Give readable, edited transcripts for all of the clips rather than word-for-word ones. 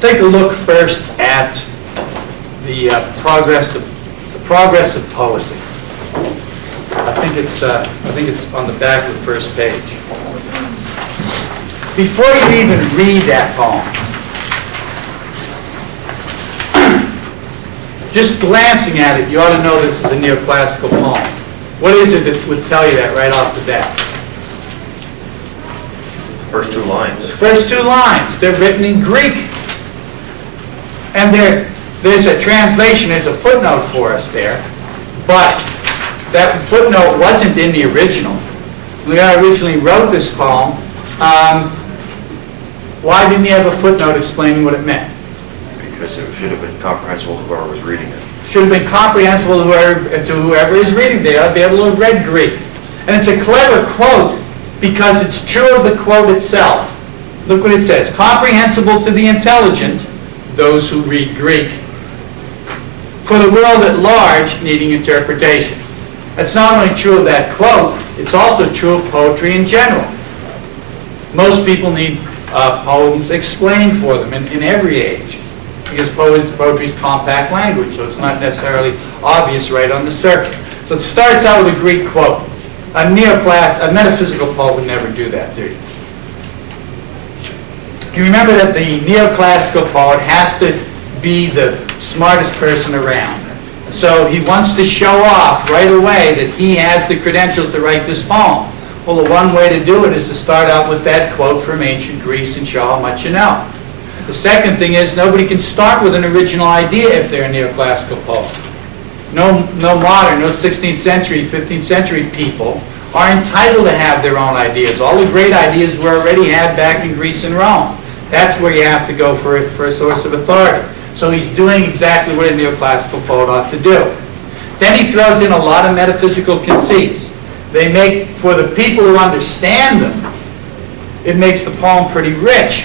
Let's take a look first at the progress of poesy. I think it's on the back of the first page. Before you even read that poem, just glancing at it, you ought to know this is a neoclassical poem. What is it that would tell you that right off the bat? First two lines. The first two lines. They're written in Greek. And there's a translation, there's a footnote for us there. But that footnote wasn't in the original. When I originally wrote this poem, why didn't he have a footnote explaining what it meant? Because it should have been comprehensible to whoever was reading it. Should have been comprehensible to whoever is reading. They ought to be able to have read Greek. And it's a clever quote because it's true of the quote itself. Look what it says. Comprehensible to the intelligent, those who read Greek, for the world at large needing interpretation. That's not only true of that quote, it's also true of poetry in general. Most people need poems explained for them in every age, because poetry is compact language, so it's not necessarily obvious right on the surface. So it starts out with a Greek quote. A metaphysical poet would never do that, do you? You remember that the neoclassical poet has to be the smartest person around. So he wants to show off right away that he has the credentials to write this poem. Well, the one way to do it is to start out with that quote from ancient Greece and show how much you know. The second thing is nobody can start with an original idea if they're a neoclassical poet. No modern, no 16th century, 15th century people are entitled to have their own ideas. All the great ideas were already had back in Greece and Rome. That's where you have to go for a source of authority. So he's doing exactly what a neoclassical poet ought to do. Then he throws in a lot of metaphysical conceits. They make, for the people who understand them, it makes the poem pretty rich.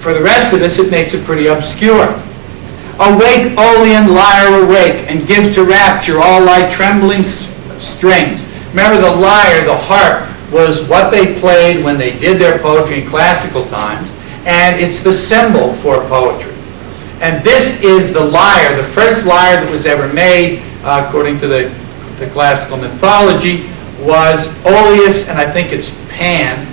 For the rest of us, it makes it pretty obscure. Awake, Aeolian lyre, awake, and give to rapture all thy trembling strings. Remember, the lyre, the harp, was what they played when they did their poetry in classical times, and it's the symbol for poetry. And this is the lyre, the first lyre that was ever made, according to the classical mythology, was Aeolus, and I think it's Pan,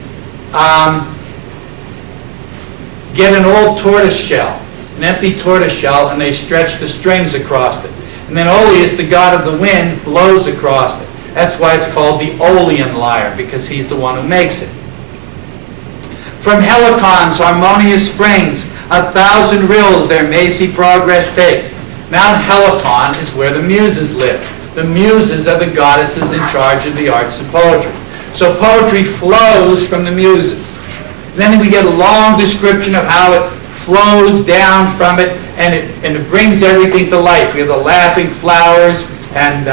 get an old tortoise shell, an empty tortoise shell, and they stretch the strings across it. And then Aeolus, the god of the wind, blows across it. That's why it's called the Aeolian lyre, because he's the one who makes it. From Helicon's harmonious springs, 1,000 rills their mazy progress takes. Mount Helicon is where the Muses live. The Muses are the goddesses in charge of the arts of poetry. So poetry flows from the Muses. Then we get a long description of how it flows down from it, and it brings everything to life. We have the laughing flowers and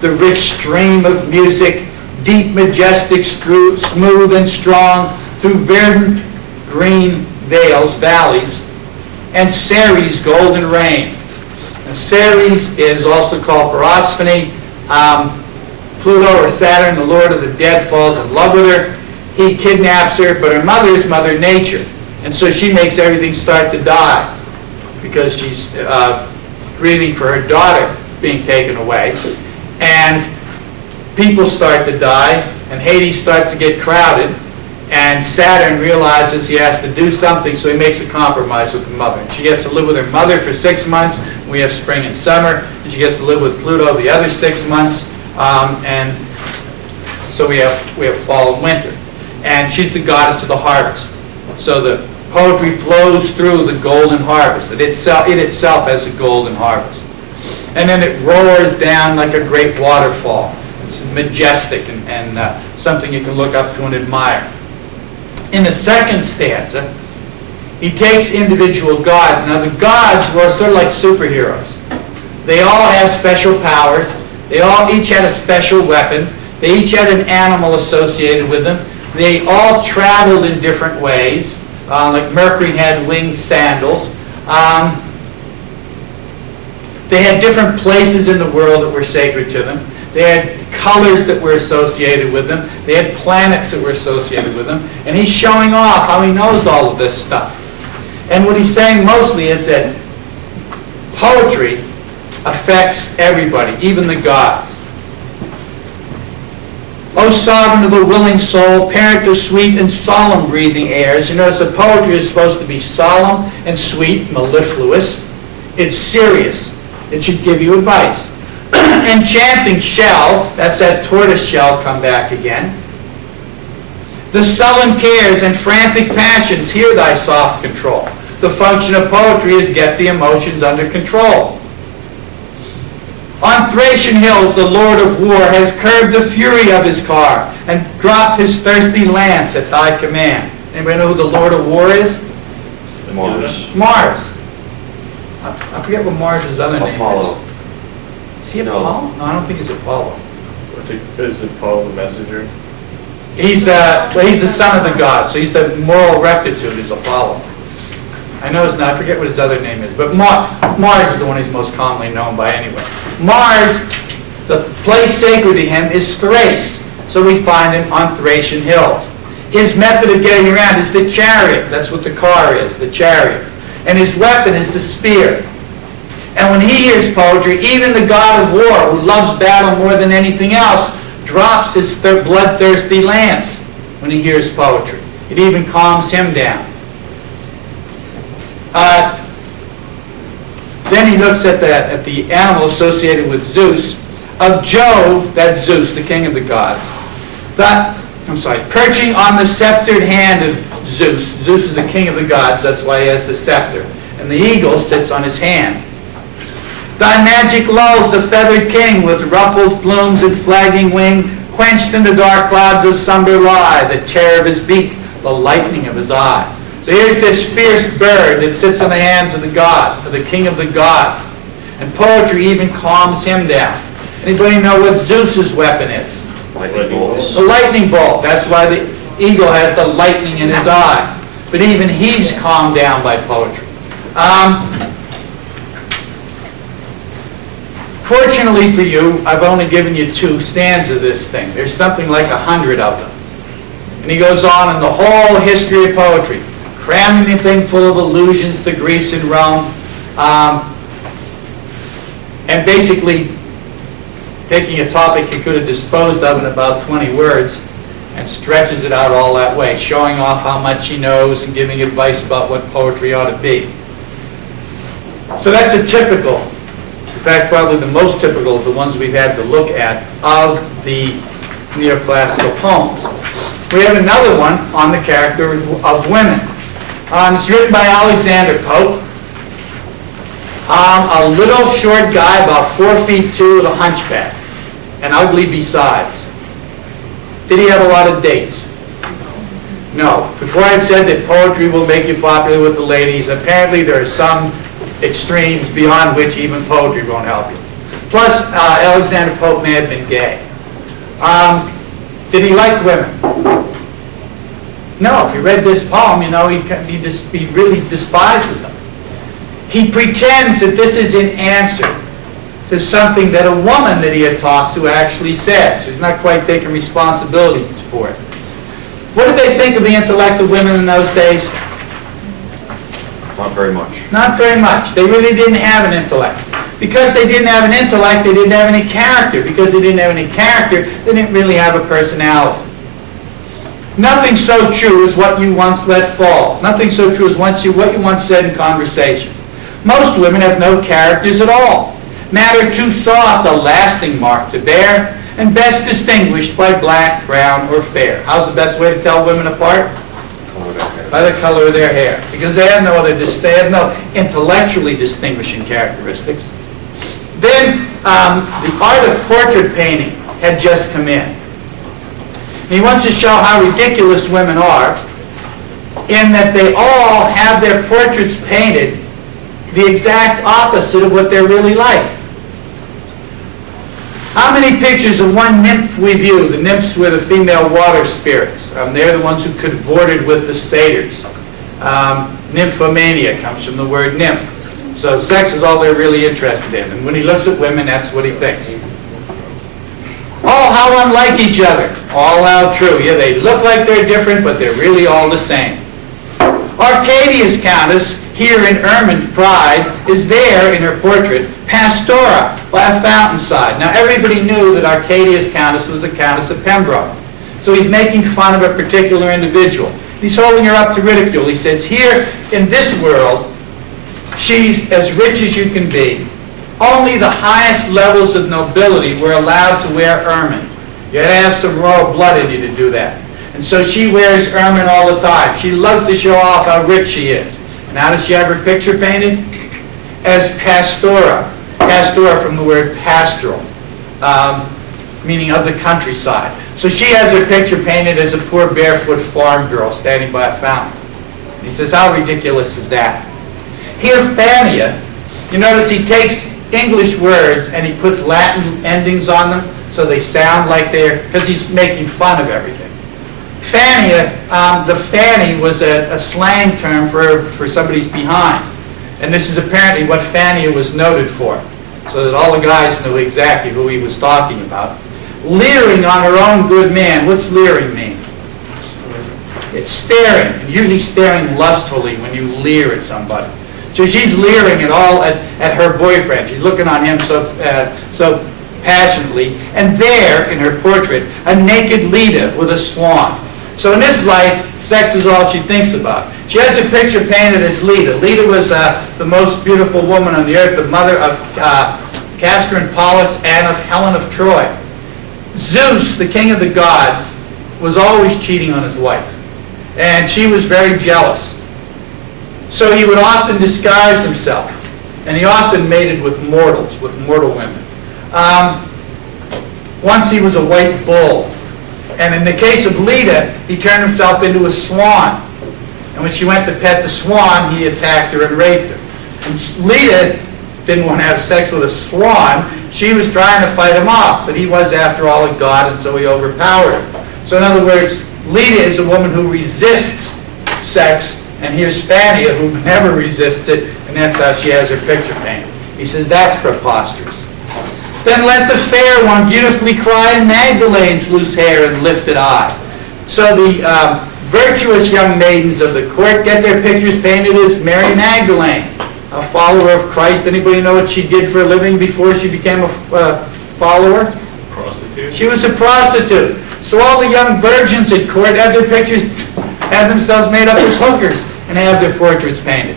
the rich stream of music, deep, majestic, smooth and strong, through verdant green vales, valleys, and Ceres' golden rain. And Ceres is also called Persephone. Pluto, or Saturn, the lord of the dead, falls in love with her. He kidnaps her, but her mother is Mother Nature. And so she makes everything start to die because she's grieving for her daughter being taken away. And people start to die, and Hades starts to get crowded, and Saturn realizes he has to do something, so he makes a compromise with the mother. And she gets to live with her mother for 6 months. We have spring and summer, and she gets to live with Pluto the other 6 months, and so we have fall and winter. And she's the goddess of the harvest. So the poetry flows through the golden harvest. It itself has a golden harvest. And then it roars down like a great waterfall. It's majestic and something you can look up to and admire. In the second stanza, he takes individual gods. Now the gods were sort of like superheroes. They all had special powers. They all each had a special weapon. They each had an animal associated with them. They all traveled in different ways. Like Mercury had winged sandals. They had different places in the world that were sacred to them. They had colors that were associated with them. They had planets that were associated with them. And he's showing off how he knows all of this stuff. And what he's saying mostly is that poetry affects everybody, even the gods. O sovereign of the willing soul, parent of sweet and solemn breathing airs. You notice that poetry is supposed to be solemn and sweet, mellifluous. It's serious. It should give you advice. Enchanting shell, that's that tortoise shell come back again. The sullen cares and frantic passions hear thy soft control. The function of poetry is get the emotions under control. On Thracian hills the Lord of War has curbed the fury of his car and dropped his thirsty lance at thy command. Anybody know who the Lord of War is? Mars. Mars. I forget what Mars' other name Apollo. is. Is he No. Apollo? No, I don't think he's Apollo. Is it Paul the messenger? He's the son of the god, so he's the moral rectitude is Apollo. I know it's not, I forget what his other name is, but Mars is the one he's most commonly known by anyway. Mars, the place sacred to him is Thrace, so we find him on Thracian hills. His method of getting around is the chariot. That's what the car is, the chariot. And his weapon is the spear. And when he hears poetry, even the god of war, who loves battle more than anything else, drops his bloodthirsty lance when he hears poetry. It even calms him down. Then he looks at the animal associated with Zeus. Of Jove, that's Zeus, the king of the gods. Perching on the sceptered hand of Zeus. Zeus is the king of the gods, that's why he has the scepter. And the eagle sits on his hand. Thy magic lulls the feathered king with ruffled plumes and flagging wing, quenched in the dark clouds of somber lie, the tear of his beak, the lightning of his eye. So here's this fierce bird that sits on the hands of the god, of the king of the gods. And poetry even calms him down. Anybody know what Zeus's weapon is? Lightning bolts. The lightning bolt. That's why the eagle has the lightning in his eye. But even he's calmed down by poetry. Fortunately for you, I've only given you 2 stanzas of this thing. There's something like 100 of them. And he goes on in the whole history of poetry, cramming the thing full of allusions to Greece and Rome, and basically taking a topic he could have disposed of in about 20 words and stretches it out all that way, showing off how much he knows and giving advice about what poetry ought to be. So that's a typical, in fact probably the most typical of the ones we've had to look at of the neoclassical poems. We have another one on the character of women. It's written by Alexander Pope. A little short guy, about 4 feet 2, with a hunchback, and ugly besides. Did he have a lot of dates? No. Before I had said that poetry will make you popular with the ladies, apparently there are some extremes beyond which even poetry won't help you. Plus, Alexander Pope may have been gay. Did he like women? No. If you read this poem, you know he really despises them. He pretends that this is in answer to something that a woman that he had talked to actually said. So he's not quite taking responsibility for it. What did they think of the intellect of women in those days? Not very much. Not very much. They really didn't have an intellect. Because they didn't have an intellect, they didn't have any character. Because they didn't have any character, they didn't really have a personality. Nothing so true as what you once let fall. Nothing so true as what you once said in conversation. Most women have no characters at all. Matter too soft, a lasting mark to bear, and best distinguished by black, brown, or fair. How's the best way to tell women apart? By the color of their hair. Because they have no intellectually distinguishing characteristics. Then the art of portrait painting had just come in. And he wants to show how ridiculous women are in that they all have their portraits painted the exact opposite of what they're really like. How many pictures of one nymph we view? The nymphs were the female water spirits. They're the ones who cavorted with the satyrs. Nymphomania comes from the word nymph. So sex is all they're really interested in. And when he looks at women, that's what he thinks. All how unlike each other. All how true. Yeah, they look like they're different, but they're really all the same. Arcadia's countess, here in ermined pride, is there in her portrait, Pastora, by a fountainside. Now everybody knew that Arcadia's countess was the Countess of Pembroke. So he's making fun of a particular individual. He's holding her up to ridicule. He says, here in this world, she's as rich as you can be. Only the highest levels of nobility were allowed to wear ermine. You had to have some royal blood in you to do that. And so she wears ermine all the time. She loves to show off how rich she is. And how does she have her picture painted? As Pastora. Pastora from the word pastoral, meaning of the countryside. So she has her picture painted as a poor barefoot farm girl standing by a fountain. And he says, how ridiculous is that? Here, Fania, you notice he takes English words and he puts Latin endings on them so they sound like they're, because he's making fun of everything. Fania, the fanny was a slang term for somebody's behind. And this is apparently what Fania was noted for, so that all the guys knew exactly who he was talking about. Leering on her own good man. What's leering mean? It's staring, usually staring lustfully when you leer at somebody. So she's leering at her boyfriend. She's looking on him so passionately. And there, in her portrait, a naked Leda with a swan. So in this life, sex is all she thinks about. She has her picture painted as Leda. Leda was the most beautiful woman on the earth, the mother of Castor and Pollux and of Helen of Troy. Zeus, the king of the gods, was always cheating on his wife. And she was very jealous. So he would often disguise himself. And he often mated with mortals, with mortal women. Once he was a white bull. And in the case of Leda, he turned himself into a swan. And when she went to pet the swan, he attacked her and raped her. And Leda didn't want to have sex with a swan. She was trying to fight him off, but he was, after all, a god, and so he overpowered her. So in other words, Leda is a woman who resists sex, and here's Fania, who never resists it, and that's how she has her picture painted. He says, that's preposterous. Then let the fair one beautifully cry in Magdalene's loose hair and lifted eye. So the virtuous young maidens of the court get their pictures painted as Mary Magdalene, a follower of Christ. Anybody know what she did for a living before she became a follower? Prostitute? She was a prostitute. So all the young virgins at court had their pictures, had themselves made up as hookers, and have their portraits painted.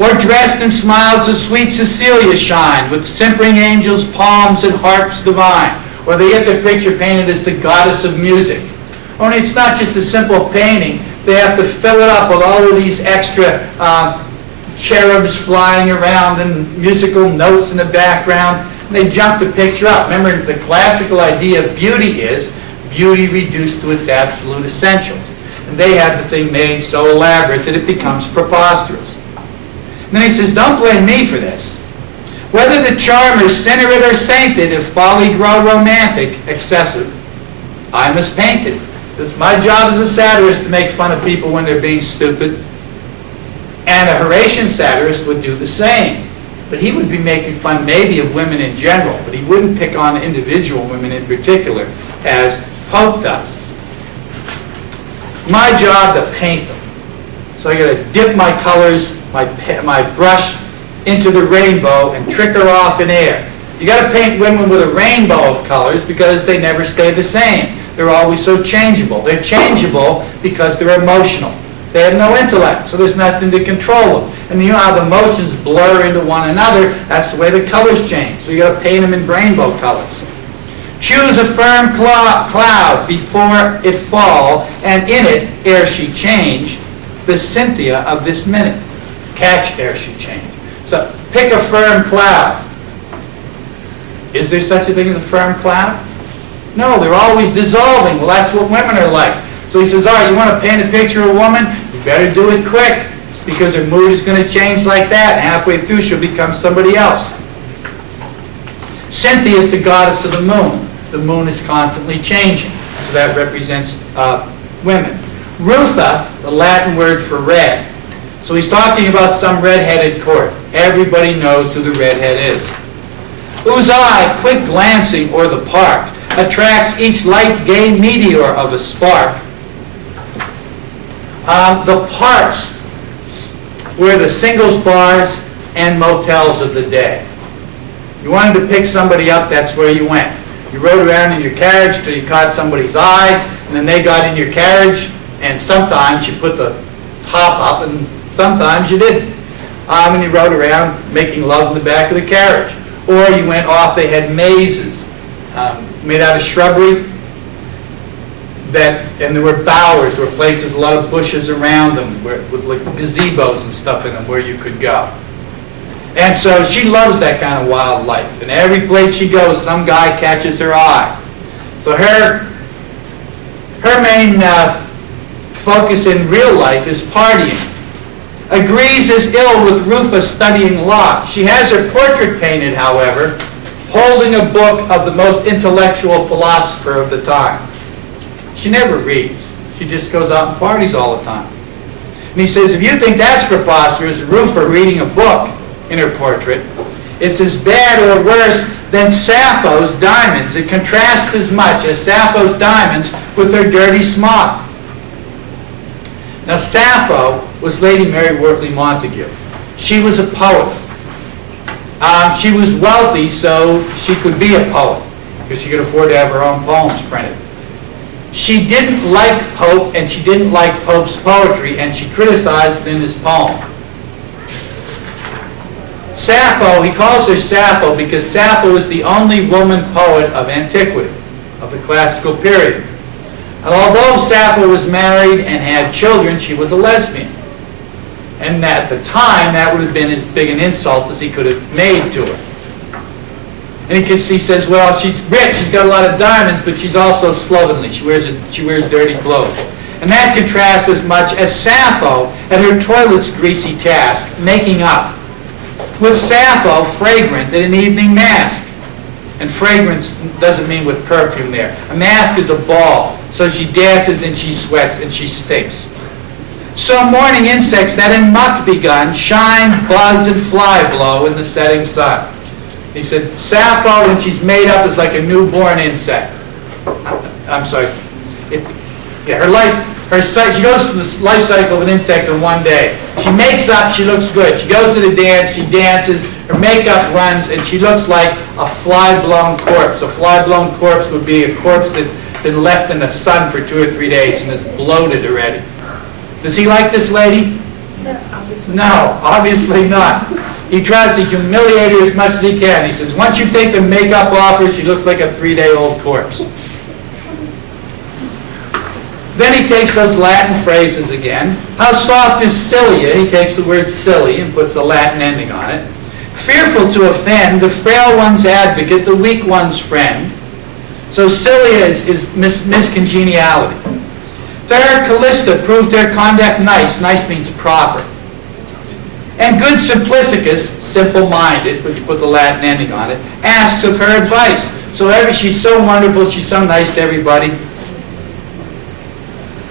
Or dressed in smiles of sweet Cecilia shine, with simpering angels, palms, and harps divine. Or they get their picture painted as the goddess of music. Only it's not just a simple painting. They have to fill it up with all of these extra cherubs flying around and musical notes in the background. And they jump the picture up. Remember, the classical idea of beauty is beauty reduced to its absolute essentials. And they have the thing made so elaborate that it becomes preposterous. And then he says, don't blame me for this. Whether the charmer sinner it or sainted, if folly grow romantic, excessive, I must paint it. It's my job as a satirist to make fun of people when they're being stupid. And a Horatian satirist would do the same. But he would be making fun maybe of women in general, but he wouldn't pick on individual women in particular, as Pope does. My job to paint them. So I got to dip my colors, my brush into the rainbow and trick her off in air. You got to paint women with a rainbow of colors because they never stay the same. They're always so changeable. They're changeable because they're emotional. They have no intellect, so there's nothing to control them. And you know how the emotions blur into one another, that's the way the colors change. So you got to paint them in rainbow colors. Choose a firm cloud before it fall, and in it, ere she change, the Cynthia of this minute. Catch ere she change. So pick a firm cloud. Is there such a thing as a firm cloud? No, they're always dissolving. Well, that's what women are like. So he says, all right, you want to paint a picture of a woman? You better do it quick. It's because her mood is going to change like that, and halfway through she'll become somebody else. Cynthia is the goddess of the moon. The moon is constantly changing. So that represents women. Rutha, the Latin word for red. So he's talking about some red-headed court. Everybody knows who the redhead is. Whose eye, quick glancing o'er the park, attracts each light gay meteor of a spark. The parks were the singles bars and motels of the day. You wanted to pick somebody up, that's where you went. You rode around in your carriage till you caught somebody's eye, and then they got in your carriage, and sometimes you put the top up, and sometimes you didn't. And you rode around making love in the back of the carriage. Or you went off, they had mazes made out of shrubbery, and there were bowers, there were places, a lot of bushes around them, with like gazebos and stuff in them where you could go. And so she loves that kind of wild life. And every place she goes, some guy catches her eye. So her main focus in real life is partying. Agrees is ill with Rufus studying law. She has her portrait painted, however, holding a book of the most intellectual philosopher of the time. She never reads. She just goes out and parties all the time. And he says, if you think that's preposterous, Rufa reading a book in her portrait, it's as bad or worse than Sappho's diamonds. It contrasts as much as Sappho's diamonds with her dirty smock. Now, Sappho was Lady Mary Wortley Montagu. She was a poet. She was wealthy, so she could be a poet, because she could afford to have her own poems printed. She didn't like Pope, and she didn't like Pope's poetry, and she criticized it in his poem. Sappho, he calls her Sappho because Sappho was the only woman poet of antiquity, of the classical period. And although Sappho was married and had children, she was a lesbian. And at the time, that would have been as big an insult as he could have made to her. And he says, well, she's rich, she's got a lot of diamonds, but she's also slovenly. She wears dirty clothes. And that contrasts as much as Sappho at her toilet's greasy task, making up. With Sappho, fragrant in an evening mask. And fragrance doesn't mean with perfume there. A mask is a ball. So she dances and she sweats and she stinks. So morning insects that in muck begun shine, buzz, and fly blow in the setting sun. He said, Sappho, when she's made up, is like a newborn insect. I'm sorry. She goes through the life cycle of an insect in one day. She makes up, she looks good. She goes to the dance, she dances, her makeup runs, and she looks like a fly-blown corpse. A fly-blown corpse would be a corpse that's been left in the sun for 2 or 3 days and is bloated already. Does he like this lady? No, obviously not. He tries to humiliate her as much as he can. He says, once you take the makeup off her, she looks like a 3-day-old corpse. Then he takes those Latin phrases again. How soft is cilia? He takes the word silly and puts the Latin ending on it. Fearful to offend, the frail one's advocate, the weak one's friend. So cilia is miscongeniality. Third, Callista proved her conduct nice. Nice means proper. And good Simplicicus, simple-minded, which put the Latin ending on it, asks of her advice. So she's so wonderful, she's so nice to everybody.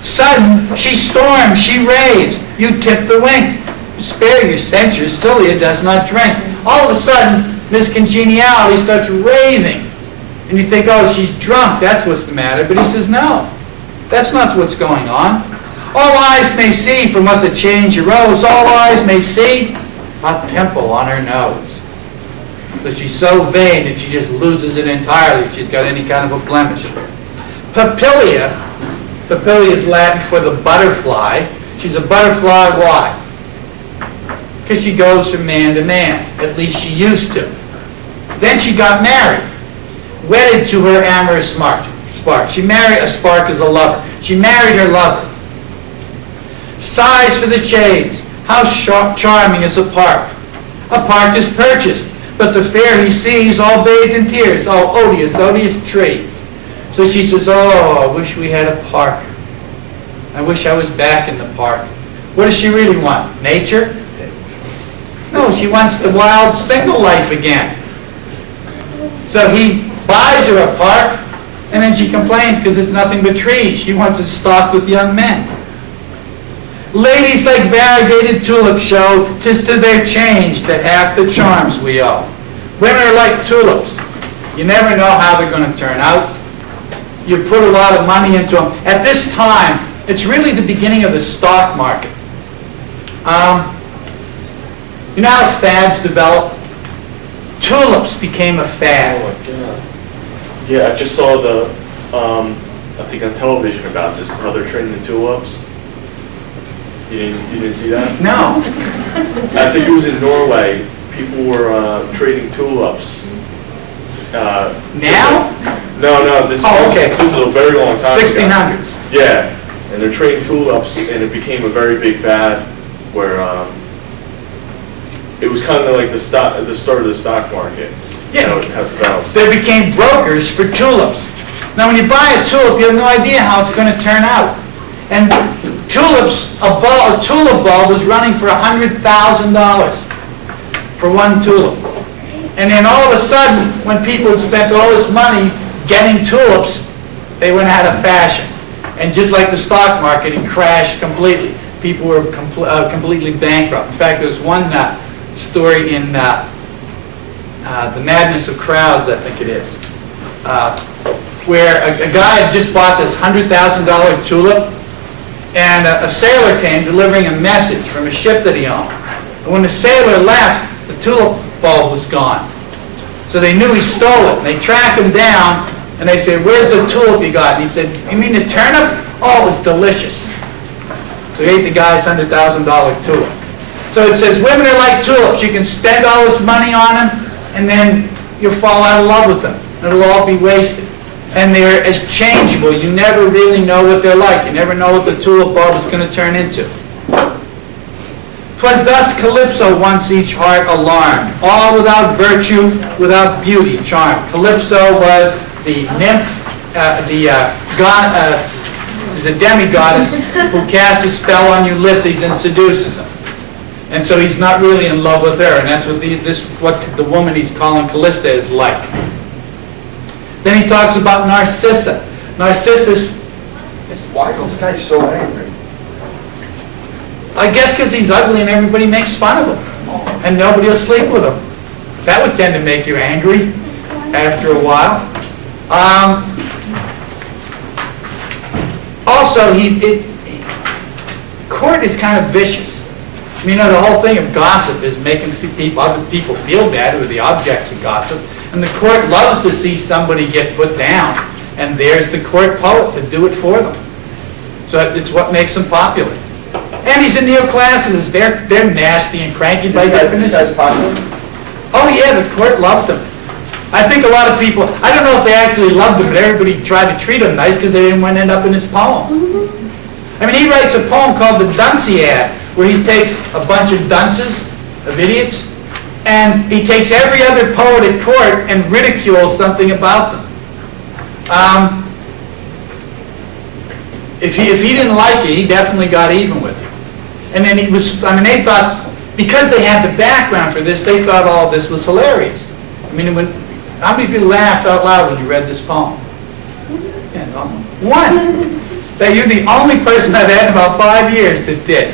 Sudden, she storms, she raves. You tip the wink. Spare your censures, Cilia does not drink. All of a sudden, Miss Congeniality starts raving. And you think, oh, she's drunk, that's what's the matter. But he says, no, that's not what's going on. All eyes may see from what the change arose. All eyes may see a pimple on her nose. But she's so vain that she just loses it entirely if she's got any kind of a blemish. Papilia is Latin for the butterfly. She's a butterfly, why? Because she goes from man to man. At least she used to. Then she got married, wedded to her amorous spark. She married a spark as a lover. She married her lover. Sighs for the shades. How charming is a park. A park is purchased, but the fair he sees all bathed in tears. Oh, odious, odious trees. So she says, oh, I wish we had a park. I wish I was back in the park. What does she really want? Nature? No, she wants the wild single life again. So he buys her a park, and then she complains because it's nothing but trees. She wants it stocked with young men. Ladies like variegated tulips show, 'tis to their change that half the charms we owe. Women are like tulips. You never know how they're going to turn out. You put a lot of money into them. At this time, It's really the beginning of the stock market. You know how fads develop? Tulips became a Oh fad. my god. Yeah, I just saw the, I think on television about this, how they're training the tulips. You didn't see that? No. I think it was in Norway. People were trading tulips. Now? No, this is a very long time ago. 1600s. Yeah, and they're trading tulips, and it became a very big fad where it was kind of like the start of the stock market. Yeah. How it developed. They became brokers for tulips. Now, when you buy a tulip, you have no idea how it's going to turn out. And tulips, a tulip bulb was running for $100,000 for one tulip. And then all of a sudden, when people had spent all this money getting tulips, they went out of fashion. And just like the stock market, it crashed completely. People were completely bankrupt. In fact, there's one story in The Madness of Crowds, I think it is, where a guy had just bought this $100,000 tulip, and a sailor came delivering a message from a ship that he owned. And when the sailor left, the tulip bulb was gone. So they knew he stole it. And they tracked him down, and they said, "Where's the tulip you got?" And he said, "You mean the turnip? Oh, it was delicious." So he ate the guy's $100,000 tulip. So it says, women are like tulips. You can spend all this money on them, and then you'll fall out of love with them. It'll all be wasted. And they're as changeable. You never really know what they're like. You never know what the tulip bulb is going to turn into. 'Twas thus Calypso once each heart alarmed, all without virtue, without beauty, charm. Calypso was the nymph, the demigoddess who casts a spell on Ulysses and seduces him. And so he's not really in love with her, and that's what the woman he's calling Callista is like. Then he talks about Narcissa. Narcissus, Why is this guy so angry? I guess because he's ugly and everybody makes fun of him, and nobody will sleep with him. That would tend to make you angry after a while. Also, court is kind of vicious. You know, the whole thing of gossip is making other people feel bad, who are the objects of gossip. And the court loves to see somebody get put down. And there's the court poet to do it for them. So it's what makes them popular. And he's a neoclassicist. They're nasty and cranky by definition. This guy's popular? Oh yeah, the court loved him. I think a lot of people, I don't know if they actually loved him, but everybody tried to treat him nice because they didn't want to end up in his poems. I mean, he writes a poem called The Dunciad, where he takes a bunch of dunces, of idiots, and he takes every other poet at court and ridicules something about them. If he didn't like you, he definitely got even with you. And then they thought, because they had the background for this, they thought all of this was hilarious. I mean, how many of you laughed out loud when you read this poem? Yeah, no, one. That you're the only person I've had in about 5 years that did.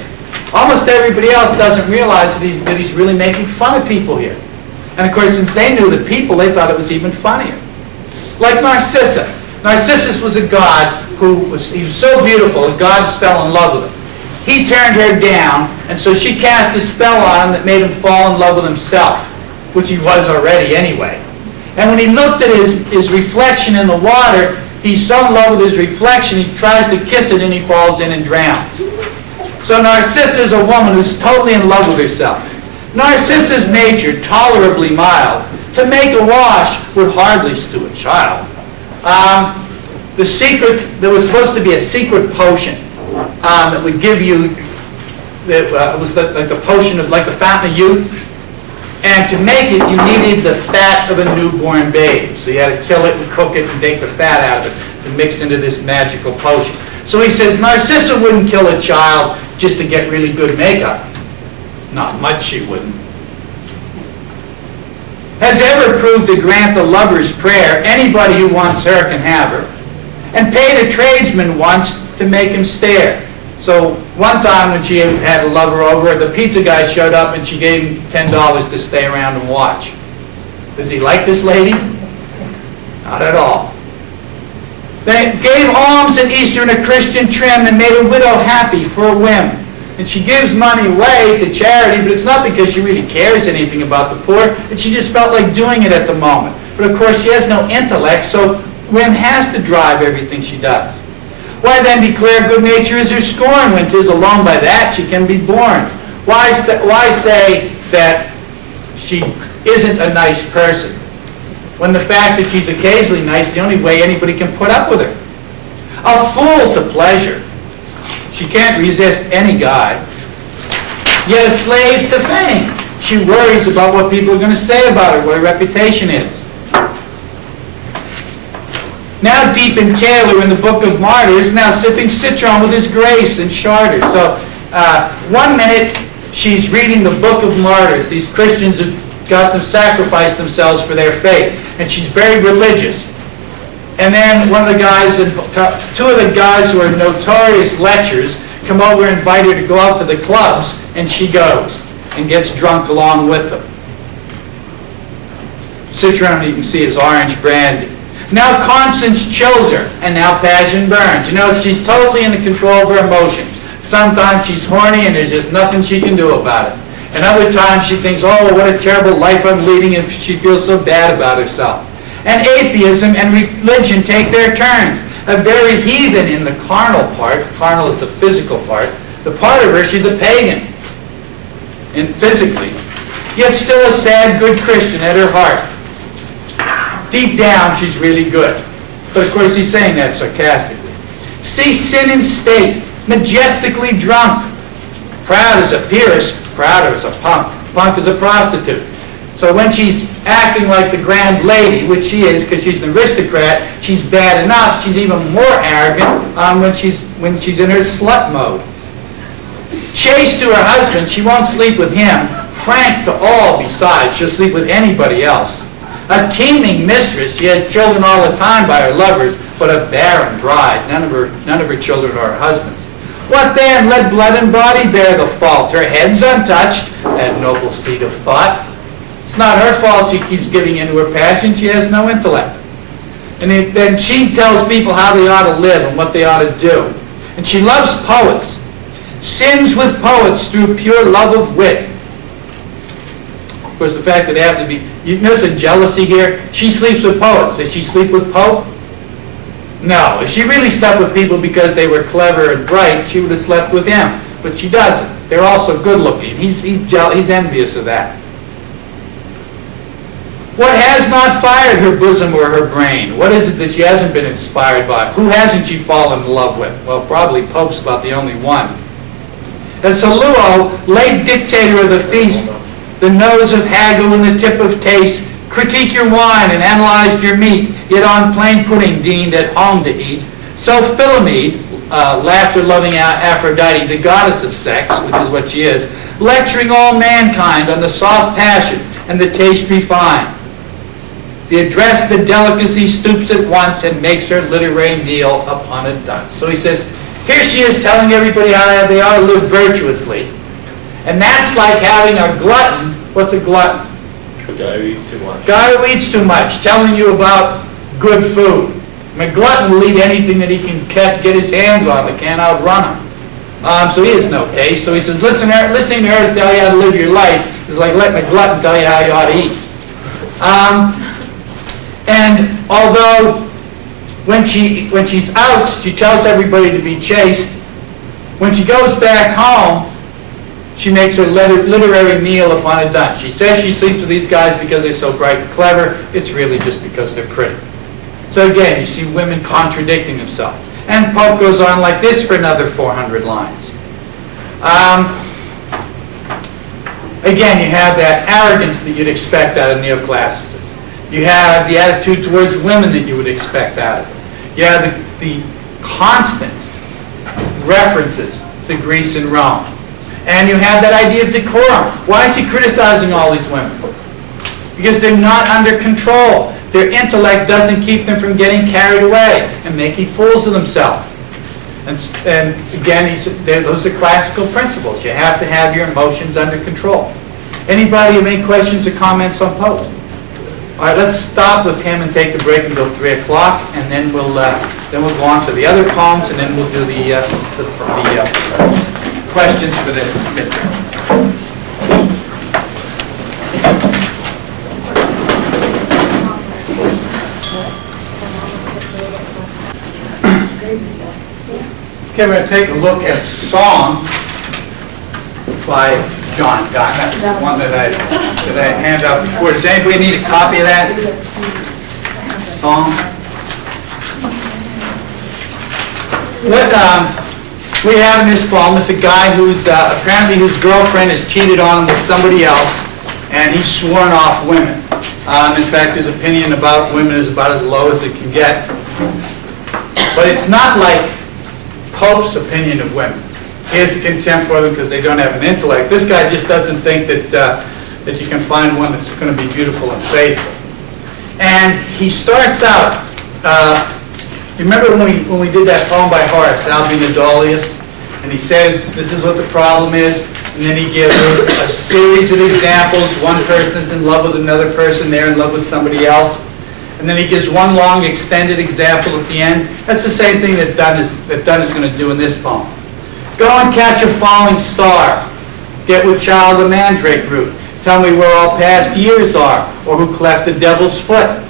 Almost everybody else doesn't realize that he's really making fun of people here. And of course, since they knew the people, they thought it was even funnier. Like Narcissa. Narcissus was a god he was so beautiful, the gods fell in love with him. He turned her down, and so she cast a spell on him that made him fall in love with himself, which he was already anyway. And when he looked at his reflection in the water, he's so in love with his reflection, he tries to kiss it and he falls in and drowns. So Narcissa is a woman who's totally in love with herself. Narcissa's nature, tolerably mild, to make a wash would hardly stew a child. There was supposed to be a secret potion that would give you, it was like the potion of, like the fountain of youth. And to make it, you needed the fat of a newborn babe. So you had to kill it and cook it and take the fat out of it to mix into this magical potion. So he says, Narcissa wouldn't kill a child just to get really good makeup. Not much she wouldn't. Has ever proved to grant the lover's prayer. Anybody who wants her can have her. And paid a tradesman once to make him stare. So one time when she had a lover over, the pizza guy showed up and she gave him $10 to stay around and watch. Does he like this lady? Not at all. They gave alms at Easter in a Christian trim and made a widow happy for a whim. And she gives money away to charity, but it's not because she really cares anything about the poor, and she just felt like doing it at the moment. But of course she has no intellect, so whim has to drive everything she does. Why then declare good nature is her scorn, when 'tis alone by that she can be born? Why say that she isn't a nice person, when the fact that she's occasionally nice is the only way anybody can put up with her? A fool to pleasure. She can't resist any guy. Yet a slave to fame. She worries about what people are going to say about her, what her reputation is. Now deep in Taylor in the Book of Martyrs, now sipping citron with his grace and charter. So 1 minute she's reading the Book of Martyrs. These Christians have got to sacrifice themselves for their faith. And she's very religious. And then one of the guys, two of the guys who are notorious lechers, come over and invite her to go out to the clubs, and she goes and gets drunk along with them. Citron, you can see, is orange brandy. Now conscience chills her, and now passion burns. You know, she's totally in control of her emotions. Sometimes she's horny, and there's just nothing she can do about it. And other times she thinks, oh, what a terrible life I'm leading, and she feels so bad about herself. And atheism and religion take their turns. A very heathen in the carnal part. Carnal is the physical part. The part of her, she's a pagan, and physically. Yet still a sad, good Christian at her heart. Deep down, she's really good. But of course, he's saying that sarcastically. See sin in state, majestically drunk. Proud as a peeress, prouder as a punk. Punk as a prostitute. So when she's acting like the grand lady, which she is because she's an aristocrat, she's bad enough. She's even more arrogant when she's in her slut mode. Chaste to her husband, she won't sleep with him. Frank to all besides, she'll sleep with anybody else. A teeming mistress, she has children all the time by her lovers, but a barren bride. None of her children are her husbands. What then? Let blood and body bear the fault. Her head's untouched, that noble seat of thought. It's not her fault she keeps giving in to her passion. She has no intellect. And then she tells people how they ought to live and what they ought to do. And she loves poets. Sins with poets through pure love of wit. Of course, the fact that they have to be... You notice a jealousy here? She sleeps with poets. Does she sleep with Pope? No. If she really slept with people because they were clever and bright, she would have slept with him. But she doesn't. They're also good looking. He's envious of that. What has not fired her bosom or her brain? What is it that she hasn't been inspired by? Who hasn't she fallen in love with? Well, probably Pope's about the only one. As Saluo, late dictator of the feast, the nose of haggle and the tip of taste, critique your wine and analyzed your meat, yet on plain pudding deemed at home to eat. So Philomede, laughter-loving Aphrodite, the goddess of sex, which is what she is, lecturing all mankind on the soft passion and the taste refined. The address, the delicacy, stoops at once and makes her literary meal upon a dunce. So he says, here she is telling everybody how they ought to live virtuously. And that's like having a glutton. What's a glutton? A guy who eats too much. Guy who eats too much, telling you about good food. I mean, glutton will eat anything that he can get his hands on that can't outrun him. So he has no taste. So he says, listening to her tell you how to live your life is like letting a glutton tell you how you ought to eat. And although when she's out, she tells everybody to be chaste, when she goes back home, she makes her literary meal upon a dunce. She says she sleeps with these guys because they're so bright and clever. It's really just because they're pretty. So again, you see women contradicting themselves. And Pope goes on like this for another 400 lines. Again, you have that arrogance that you'd expect out of neoclassicism. You have the attitude towards women that you would expect out of it. You have the constant references to Greece and Rome. And you have that idea of decorum. Why is he criticizing all these women? Because they're not under control. Their intellect doesn't keep them from getting carried away and making fools of themselves. And again, those are classical principles. You have to have your emotions under control. Anybody have any questions or comments on Pope? All right, let's stop with him and take a break until 3 o'clock, and then we'll go on to the other poems, and then we'll do the questions for the midterm. Okay, we're going to take a look at Song by John Donne. That's the one that I handed out before. Does anybody need a copy of that song? What we have in this poem is a guy who's apparently whose girlfriend has cheated on him with somebody else, and he's sworn off women. In fact, his opinion about women is about as low as it can get. But it's not like Pope's opinion of women. He has a contempt for them because they don't have an intellect. This guy just doesn't think that you can find one that's going to be beautiful and faithful. And he starts out, remember when we did that poem by Horace, Albina Dolius? And he says, this is what the problem is. And then he gives a series of examples. One person is in love with another person, they're in love with somebody else. And then he gives one long extended example at the end. That's the same thing that Donne is going to do in this poem. Go and catch a falling star. Get with child a mandrake root. Tell me where all past years are, or who cleft the devil's foot.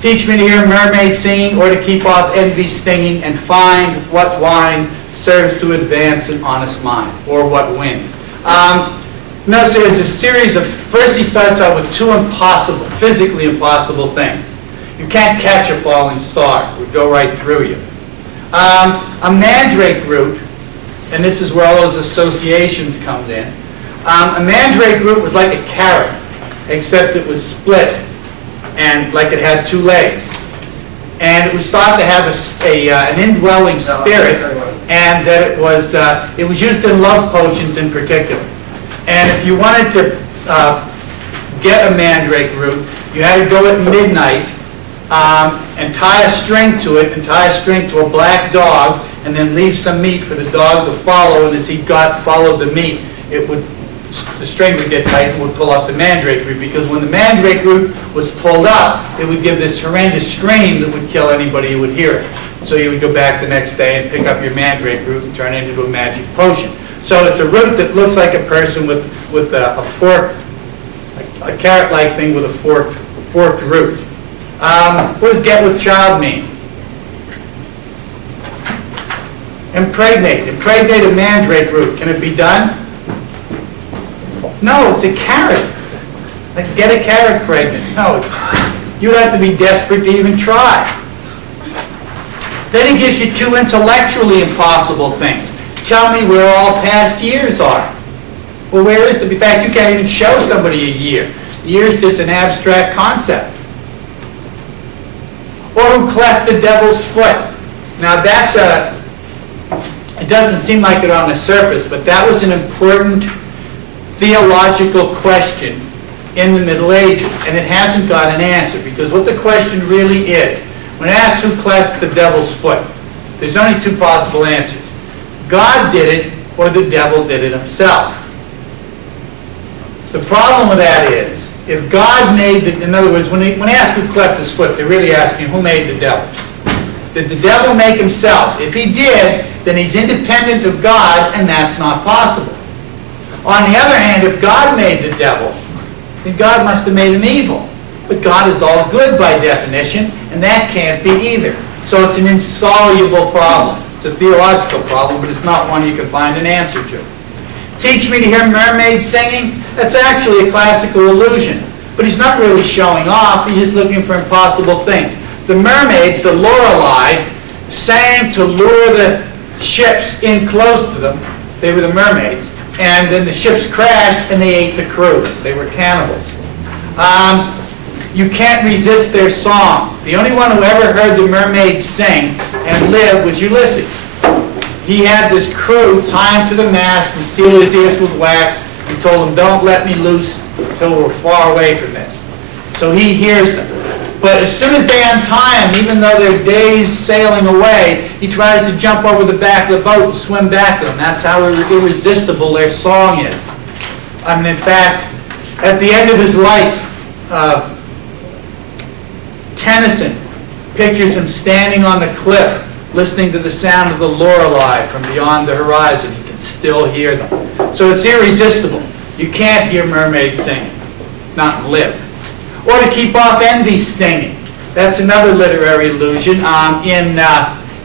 Teach me to hear mermaids singing, or to keep off envy stinging, and find what wine serves to advance an honest mind, or what wind. Notice there's a series of, first he starts out with two impossible, physically impossible things. You can't catch a falling star. It would go right through you. A mandrake root, and this is where all those associations come in. A mandrake root was like a carrot, except it was split, and like it had two legs. And it was thought to have an indwelling spirit, and that it was used in love potions in particular. And if you wanted to get a mandrake root, you had to go at midnight and tie a string to it, and tie a string to a black dog, and then leave some meat for the dog to follow. And as he followed the meat, the string would get tight and would pull up the mandrake root. Because when the mandrake root was pulled up, it would give this horrendous scream that would kill anybody who would hear it. So you would go back the next day and pick up your mandrake root and turn it into a magic potion. So it's a root that looks like a person with a forked, a carrot-like thing with a forked root. What does get with child mean? Impregnate. Impregnate a mandrake root. Can it be done? No, it's a carrot. Like get a carrot pregnant. No, you'd have to be desperate to even try. Then he gives you two intellectually impossible things. Tell me where all past years are. Well, where is the? In fact, you can't even show somebody a year. A year is just an abstract concept. Or who cleft the devil's foot. Now that's it doesn't seem like it on the surface, but that was an important theological question in the Middle Ages, and it hasn't got an answer, because what the question really is, when it asks who cleft the devil's foot, there's only two possible answers. God did it, or the devil did it himself. The problem with that is, if God made in other words, when they ask who cleft his foot, they're really asking who made the devil. Did the devil make himself? If he did, then he's independent of God, and that's not possible. On the other hand, if God made the devil, then God must have made him evil. But God is all good by definition, and that can't be either. So it's an insoluble problem. It's a theological problem, but it's not one you can find an answer to. Teach me to hear mermaids singing? That's actually a classical illusion. But he's not really showing off, he's just looking for impossible things. The mermaids, the Lorelei, sang to lure the ships in close to them. They were the mermaids. And then the ships crashed and they ate the crews. They were cannibals. You can't resist their song. The only one who ever heard the mermaids sing and live was Ulysses. He had this crew tie him to the mast and seal his ears with wax and told them, don't let me loose until we're far away from this. So he hears them. But as soon as they untie him, even though they're days sailing away, he tries to jump over the back of the boat and swim back to them. That's how irresistible their song is. I mean, in fact, at the end of his life, Tennyson pictures him standing on the cliff, listening to the sound of the lorelei from beyond the horizon. You can still hear them. So it's irresistible. You can't hear mermaids singing, not live. Or to keep off envy stinging. That's another literary illusion. In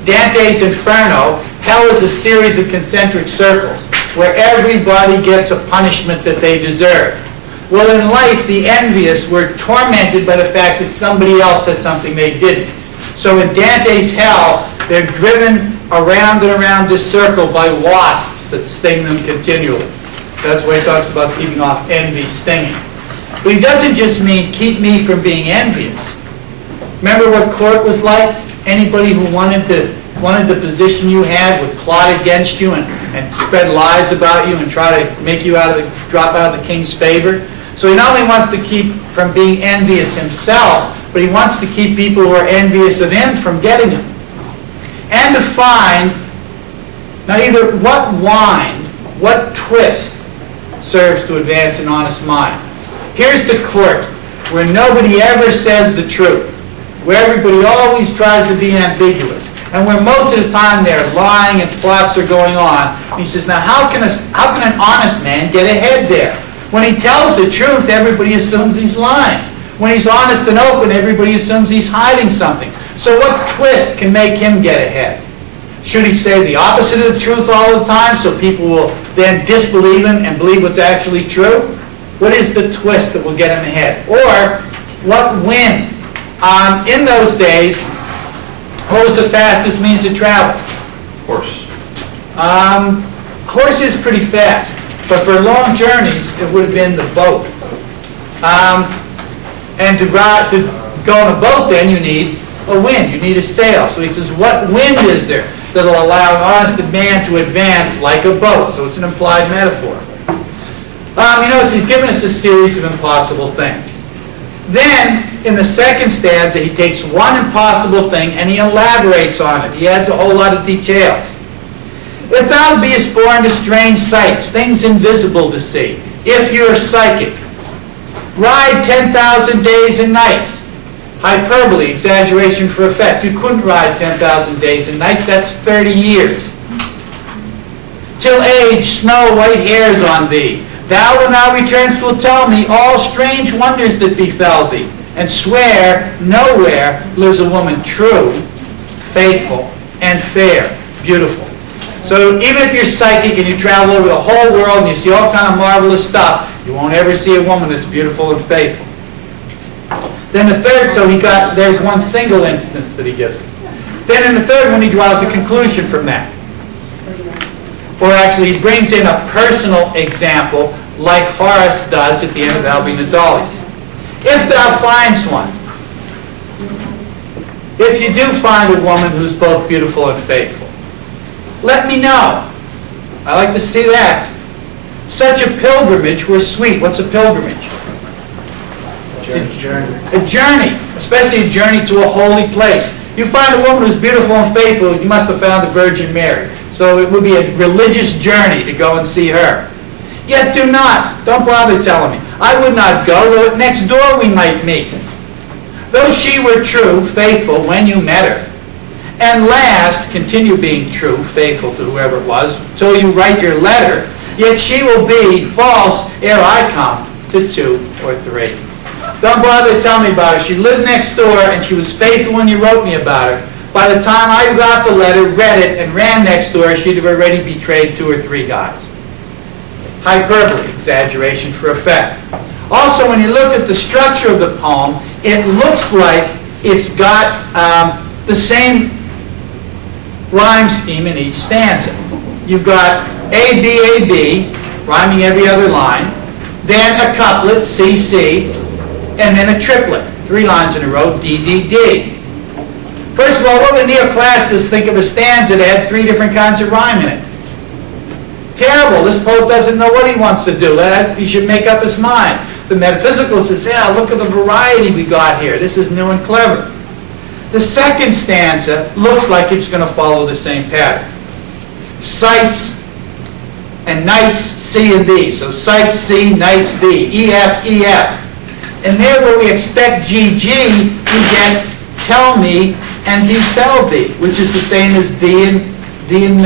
Dante's Inferno, hell is a series of concentric circles where everybody gets a punishment that they deserve. Well, in life, the envious were tormented by the fact that somebody else said something they didn't. So in Dante's hell, they're driven around and around this circle by wasps that sting them continually. That's why he talks about keeping off envy stinging. But he doesn't just mean keep me from being envious. Remember what court was like? Anybody who wanted the position you had would plot against you and spread lies about you and try to make you drop out of the king's favor. So he not only wants to keep from being envious himself, but he wants to keep people who are envious of him from getting him. And to find, now either what wind, what twist serves to advance an honest mind. Here's the court where nobody ever says the truth, where everybody always tries to be ambiguous, and where most of the time they're lying and plots are going on. He says, now how can an honest man get ahead there? When he tells the truth, everybody assumes he's lying. When he's honest and open, everybody assumes he's hiding something. So what twist can make him get ahead? Should he say the opposite of the truth all the time so people will then disbelieve him and believe what's actually true? What is the twist that will get him ahead? Or what wind? In those days, what was the fastest means of travel? Horse. Horse is pretty fast, but for long journeys, it would have been the boat. And to go on a boat, then you need a wind. You need a sail. So he says, what wind is there that will allow an honest man to advance like a boat? So it's an implied metaphor. You notice he's given us a series of impossible things. Then, in the second stanza, he takes one impossible thing and he elaborates on it. He adds a whole lot of details. If thou beest born to strange sights, things invisible to see, if you're psychic, ride 10,000 days and nights. Hyperbole, exaggeration for effect. You couldn't ride 10,000 days and nights, that's 30 years. Till age, snow white hairs on thee. Thou, when thou returnst, wilt tell me all strange wonders that befell thee, and swear nowhere lives a woman true, faithful, and fair, beautiful. So even if you're psychic and you travel over the whole world and you see all kind of marvelous stuff, you won't ever see a woman that's beautiful and faithful. Then the third, there's one single instance that he gives us. Then in the third one, he draws a conclusion from that. Or actually, he brings in a personal example, like Horace does at the end of Albina Dali's. If thou finds one, if you do find a woman who's both beautiful and faithful, let me know. I like to see that. Such a pilgrimage were sweet. What's a pilgrimage? A journey, especially a journey to a holy place. You find a woman who's beautiful and faithful, you must have found the Virgin Mary. So it would be a religious journey to go and see her. Yet do not. Don't bother telling me. I would not go, though at next door we might meet. Though she were true, faithful when you met her, and last, continue being true, faithful to whoever it was, till you write your letter, yet she will be false ere I come to 2 or 3. Don't bother to tell me about her. She lived next door, and she was faithful when you wrote me about her. By the time I got the letter, read it, and ran next door, she'd have already betrayed 2 or 3 guys. Hyperbole, exaggeration for effect. Also, when you look at the structure of the poem, it looks like it's got the same rhyme scheme in each stanza. You've got A, B, rhyming every other line, then a couplet, C, C, and then a triplet, 3 lines in a row, D, D, D. First of all, what would neoclassicists think of a stanza that had 3 different kinds of rhyme in it? Terrible. This poet doesn't know what he wants to do. He should make up his mind. The metaphysical says, yeah, look at the variety we got here. This is new and clever. The second stanza looks like it's going to follow the same pattern. Sights and nights, C and D. So sights, C, nights, D. E, F, E, F. And there where we expect GG, we get tell me and befell thee, which is the same as D in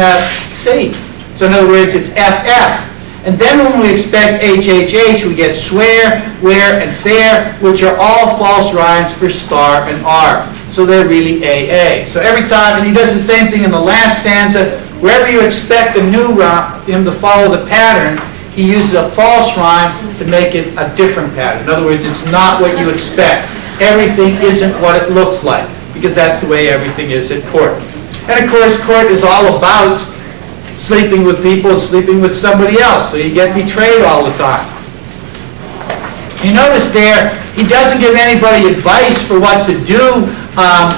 C. So in other words, it's FF. And then when we expect HHH, we get swear, where, and fair, which are all false rhymes for star and R. So they're really AA. So every time, and he does the same thing in the last stanza, wherever you expect the new him to follow the pattern, he uses a false rhyme to make it a different pattern. In other words, it's not what you expect. Everything isn't what it looks like, because that's the way everything is at court. And of course, court is all about sleeping with people and sleeping with somebody else, so you get betrayed all the time. You notice there, he doesn't give anybody advice for what to do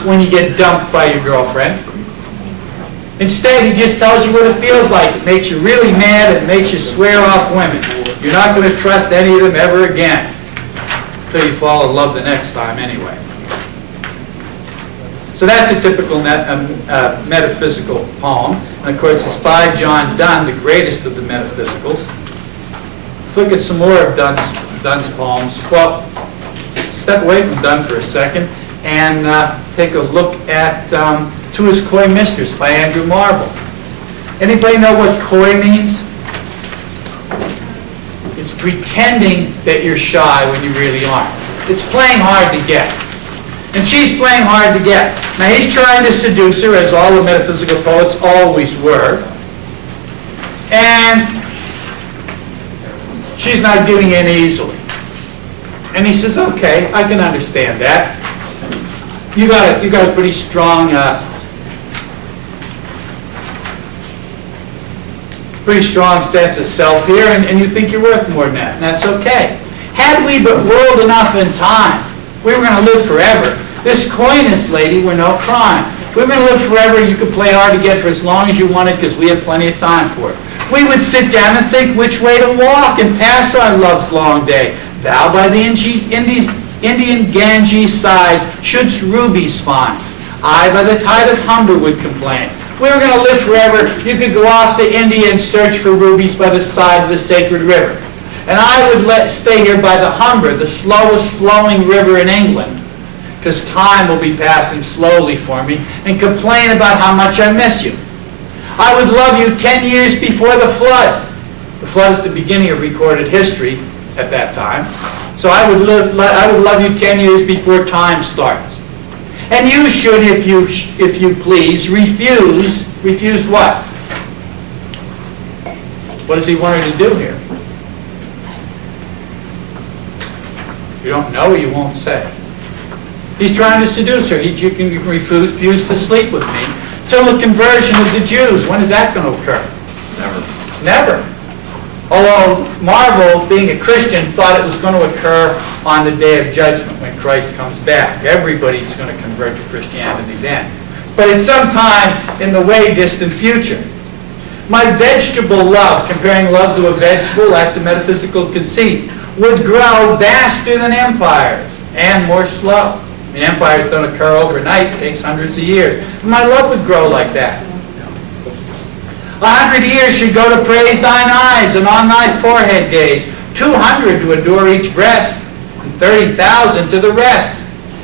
when you get dumped by your girlfriend. Instead, he just tells you what it feels like. It makes you really mad, it makes you swear off women. You're not going to trust any of them ever again, until you fall in love the next time anyway. So that's a typical metaphysical poem. And of course, it's by John Donne, the greatest of the metaphysicals. Look at some more of Donne's poems. Well, step away from Donne for a second and take a look at To His Coy Mistress by Andrew Marvell. Anybody know what coy means? It's pretending that you're shy when you really aren't. It's playing hard to get. And she's playing hard to get. Now he's trying to seduce her, as all the metaphysical poets always were. And she's not giving in easily. And he says, okay, I can understand that. You got a pretty strong sense of self here, and you think you're worth more than that, and that's okay. Had we but whirled enough in time, we were going to live forever. This coyness lady were no crime. If we were going to live forever, you could play hard to get for as long as you wanted, because we had plenty of time for it. We would sit down and think which way to walk and pass our love's long day. Thou by the Indian Ganges side shouldst rubies find. I by the tide of Humber would complain. If we were going to live forever, you could go off to India and search for rubies by the side of the sacred river. And I would stay here by the Humber, the slowest flowing river in England, because time will be passing slowly for me, and complain about how much I miss you. I would love you 10 years before the flood. The flood is the beginning of recorded history at that time. So I would love you 10 years before time starts. And you should, if you please, refuse what? What does he want her to do here? If you don't know, you won't say. He's trying to seduce her. You can refuse to sleep with me. Till the conversion of the Jews. When is that going to occur? Never. Although Marvell, being a Christian, thought it was going to occur on the day of judgment when Christ comes back. Everybody's going to convert to Christianity then. But it's sometime in the way distant future. My vegetable love, comparing love to a vegetable, that's a metaphysical conceit, would grow vaster than empires and more slow. I mean, empires don't occur overnight. It takes hundreds of years. And my love would grow like that. 100 years should go to praise thine eyes, and on thy forehead gaze. 200 to adore each breast, and 30,000 to the rest.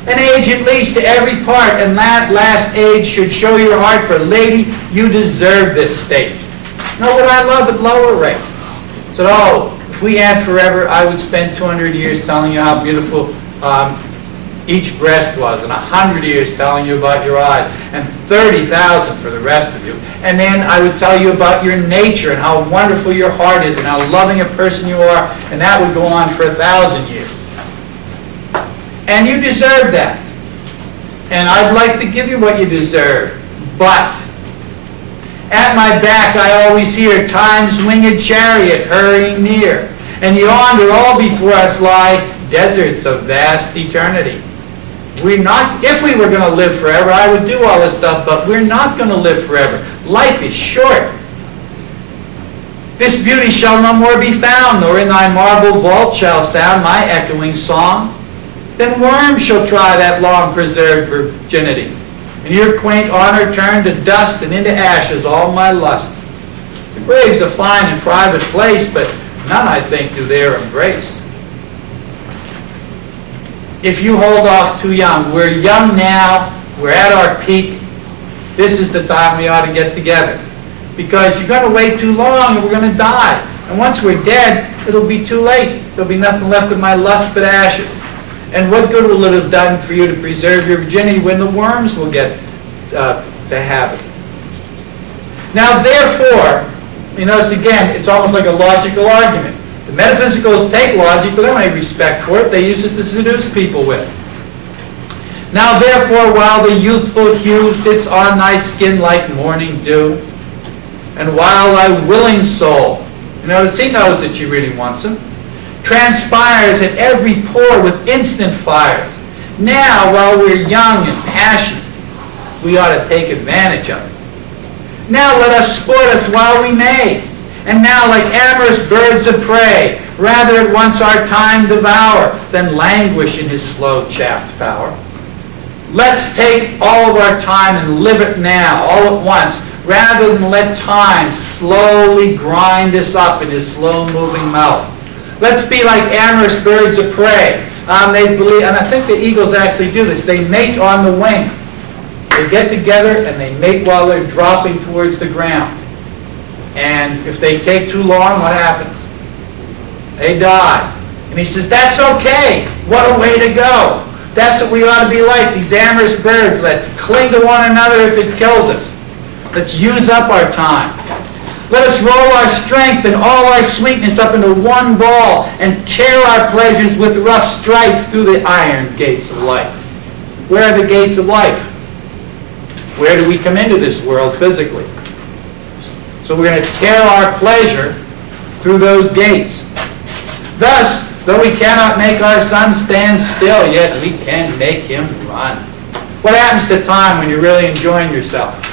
An age at least to every part, and that last age should show your heart, for lady, you deserve this state. Know what I love at lower rate. Said, if we had forever, I would spend 200 years telling you how beautiful each breast was, and 100 years telling you about your eyes, and 30,000 for the rest of you. And then I would tell you about your nature and how wonderful your heart is and how loving a person you are, and that would go on for 1,000 years. And you deserve that. And I'd like to give you what you deserve. But at my back I always hear time's winged chariot hurrying near, and yonder all before us lie deserts of vast eternity. If we were going to live forever, I would do all this stuff, but we're not going to live forever. Life is short. This beauty shall no more be found, nor in thy marble vault shall sound my echoing song. Then worms shall try that long-preserved virginity, and your quaint honor turn to dust and into ashes all my lust. The grave's a fine and private place, but none, I think, do there embrace. if you hold off too young. We're young now, we're at our peak. This is the time we ought to get together. Because you're going to wait too long and we're going to die. And once we're dead, it'll be too late. There'll be nothing left of my lust but ashes. And what good will it have done for you to preserve your virginity when the worms will get to have it? Now, therefore, you notice again, it's almost like a logical argument. The metaphysicals take logic, but they don't have respect for it. They use it to seduce people with. Now, therefore, while the youthful hue sits on thy skin like morning dew, and while thy willing soul, you notice he knows that she really wants him, transpires at every pore with instant fires. Now, while we're young and passionate, we ought to take advantage of it. Now let us sport us while we may. And now, like amorous birds of prey, rather at once our time devour than languish in his slow chaffed power. Let's take all of our time and live it now, all at once, rather than let time slowly grind us up in his slow-moving mouth. Let's be like amorous birds of prey. They believe, and I think the eagles actually do this. They mate on the wing. They get together and they mate while they're dropping towards the ground. And if they take too long, what happens? They die. And he says, that's okay. What a way to go. That's what we ought to be like, these amorous birds. Let's cling to one another if it kills us. Let's use up our time. Let us roll our strength and all our sweetness up into one ball and tear our pleasures with rough strife through the iron gates of life. Where are the gates of life? Where do we come into this world physically? So we're going to tear our pleasure through those gates. Thus, though we cannot make our sun stand still, yet we can make him run. What happens to time when you're really enjoying yourself?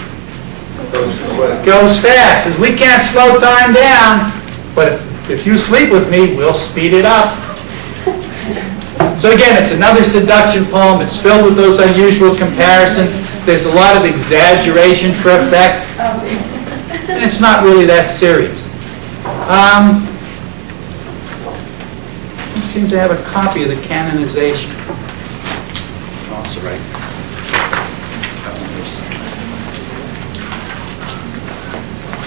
It goes fast. As we can't slow time down, but if you sleep with me, we'll speed it up. So again, it's another seduction poem. It's filled with those unusual comparisons. There's a lot of exaggeration for effect. And it's not really that serious. You seem to have a copy of the canonization. Oh, that's all right.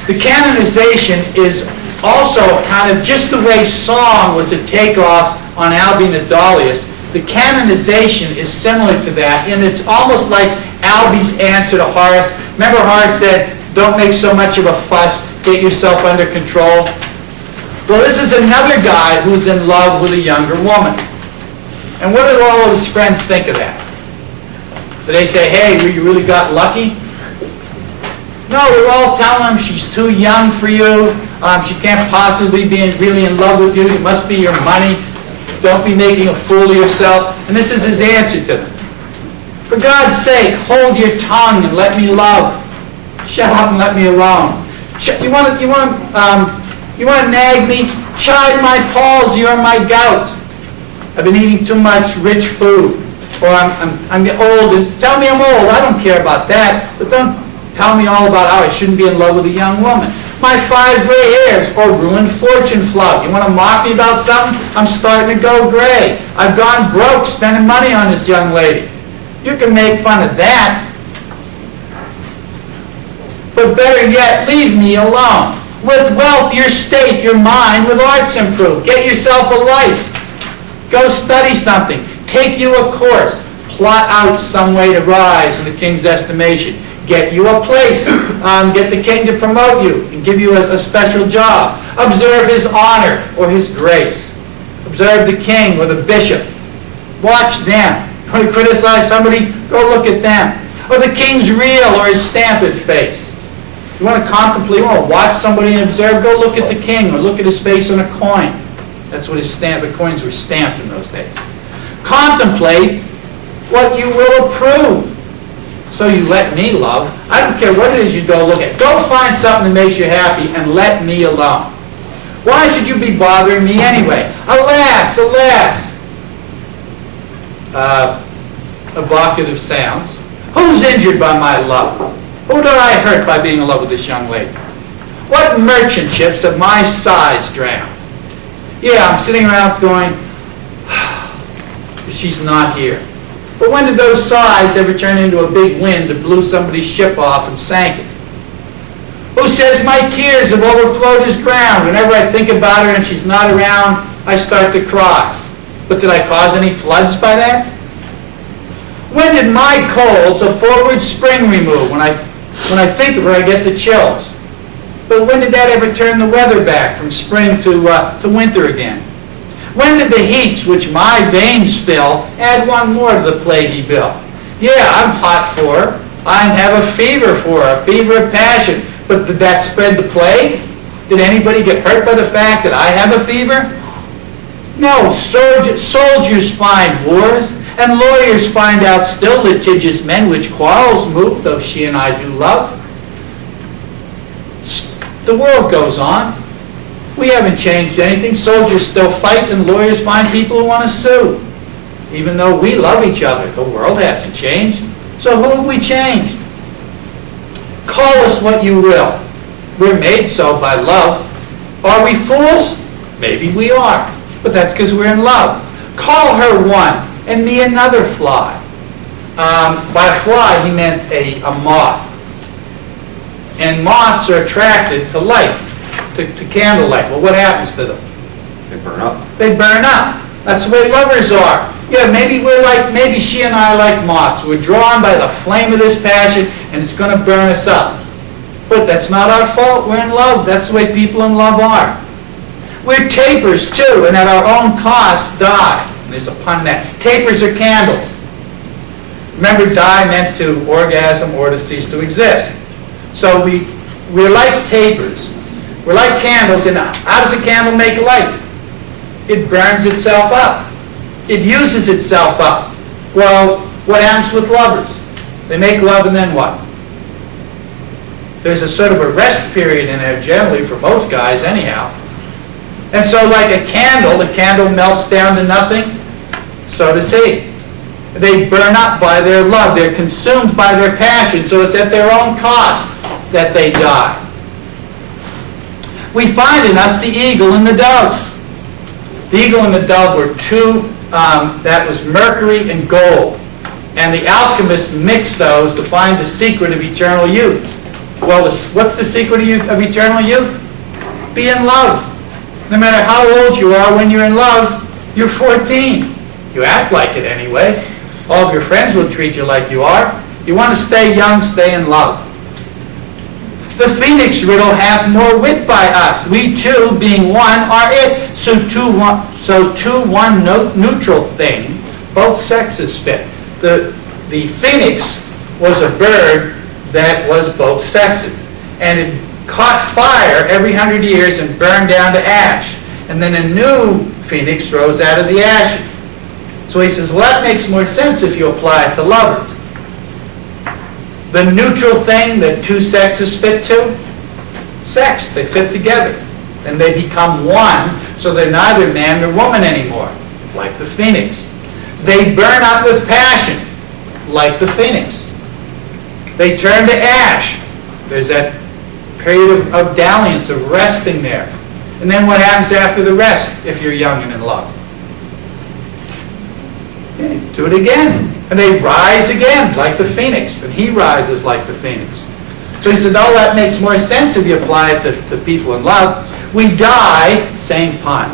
The canonization is also kind of just the way song was a takeoff on Albion Adolius. The canonization is similar to that, and it's almost like Albi's answer to Horace. Remember Horace said, don't make so much of a fuss, get yourself under control. Well, this is another guy who's in love with a younger woman. And what do all of his friends think of that? Do they say, hey, you really got lucky? No, we're all telling him she's too young for you. She can't possibly be really in love with you. It must be your money. Don't be making a fool of yourself. And this is his answer to them. For God's sake, hold your tongue and let me love. Shut up and let me alone. You want to nag me? Chide my palsy or my gout. I've been eating too much rich food. Or I'm old. And tell me I'm old. I don't care about that. But don't tell me all about how I shouldn't be in love with a young woman. My 5 gray hairs or ruined fortune flout. You want to mock me about something? I'm starting to go gray. I've gone broke spending money on this young lady. You can make fun of that. But better yet, leave me alone. With wealth, your state, your mind, with arts improved. Get yourself a life. Go study something. Take you a course. Plot out some way to rise in the king's estimation. Get you a place. Get the king to promote you and give you a special job. Observe his honor or his grace. Observe the king or the bishop. Watch them. You want to criticize somebody? Go look at them. Or the king's real or his stamped face. You want to contemplate, you want to watch somebody and observe, go look at the king or look at his face on a coin. That's what the coins were stamped in those days. Contemplate what you will approve. So you let me love. I don't care what it is you go look at. Go find something that makes you happy and let me alone. Why should you be bothering me anyway? Alas, alas. Evocative sounds. Who's injured by my love? Who did I hurt by being in love with this young lady? What merchant ships have my sides drowned? Yeah, I'm sitting around going, She's not here. But when did those sighs ever turn into a big wind that blew somebody's ship off and sank it? Who says my tears have overflowed his ground? Whenever I think about her and she's not around, I start to cry. But did I cause any floods by that? When did my colds a forward spring remove? When I think of her, I get the chills. But when did that ever turn the weather back from spring to winter again? When did the heats which my veins fill add one more to the plaguey bill? Yeah, I'm hot for her. I have a fever for her, a fever of passion. But did that spread the plague? Did anybody get hurt by the fact that I have a fever? No, soldiers find wars, and lawyers find out still litigious men which quarrels move, though she and I do love. The world goes on. We haven't changed anything. Soldiers still fight, and lawyers find people who want to sue. Even though we love each other, the world hasn't changed. So who have we changed? Call us what you will. We're made so by love. Are we fools? Maybe we are. But that's because we're in love. Call her one, and me another fly. By fly, he meant a moth. And moths are attracted to light, to candlelight. Well, what happens to them? They burn up. They burn up. That's the way lovers are. Yeah, maybe she and I are like moths. We're drawn by the flame of this passion, and it's going to burn us up. But that's not our fault. We're in love. That's the way people in love are. We're tapers, too, and at our own cost, die. And there's a pun there. Tapers are candles. Remember, die meant to orgasm or to cease to exist. So we're like tapers. We're like candles, and how does a candle make light? It burns itself up. It uses itself up. Well, what happens with lovers? They make love, and then what? There's a sort of a rest period in there, generally, for most guys anyhow. And so like a candle, the candle melts down to nothing, so does he. They burn up by their love. They're consumed by their passion, so it's at their own cost that they die. We find in us the eagle and the dove. The eagle and the dove were two, that was mercury and gold. And the alchemists mixed those to find the secret of eternal youth. Well, what's the secret of eternal youth? Be in love. No matter how old you are when you're in love, you're 14. You act like it anyway. All of your friends will treat you like you are. You want to stay young, stay in love. The phoenix riddle hath more wit by us. We two, being one, are it. So to one neutral thing, both sexes fit. The phoenix was a bird that was both sexes. And it caught fire every 100 years and burned down to ash. And then a new phoenix rose out of the ashes. So he says, well, that makes more sense if you apply it to lovers. The neutral thing that two sexes fit to? Sex. They fit together. And they become one, so they're neither man nor woman anymore, like the phoenix. They burn up with passion, like the phoenix. They turn to ash. There's that period of dalliance, of resting there. And then what happens after the rest if you're young and in love? Okay, do it again. And they rise again, like the phoenix. And he rises like the phoenix. So he said, oh, that makes more sense if you apply it to people in love. We die, same pun,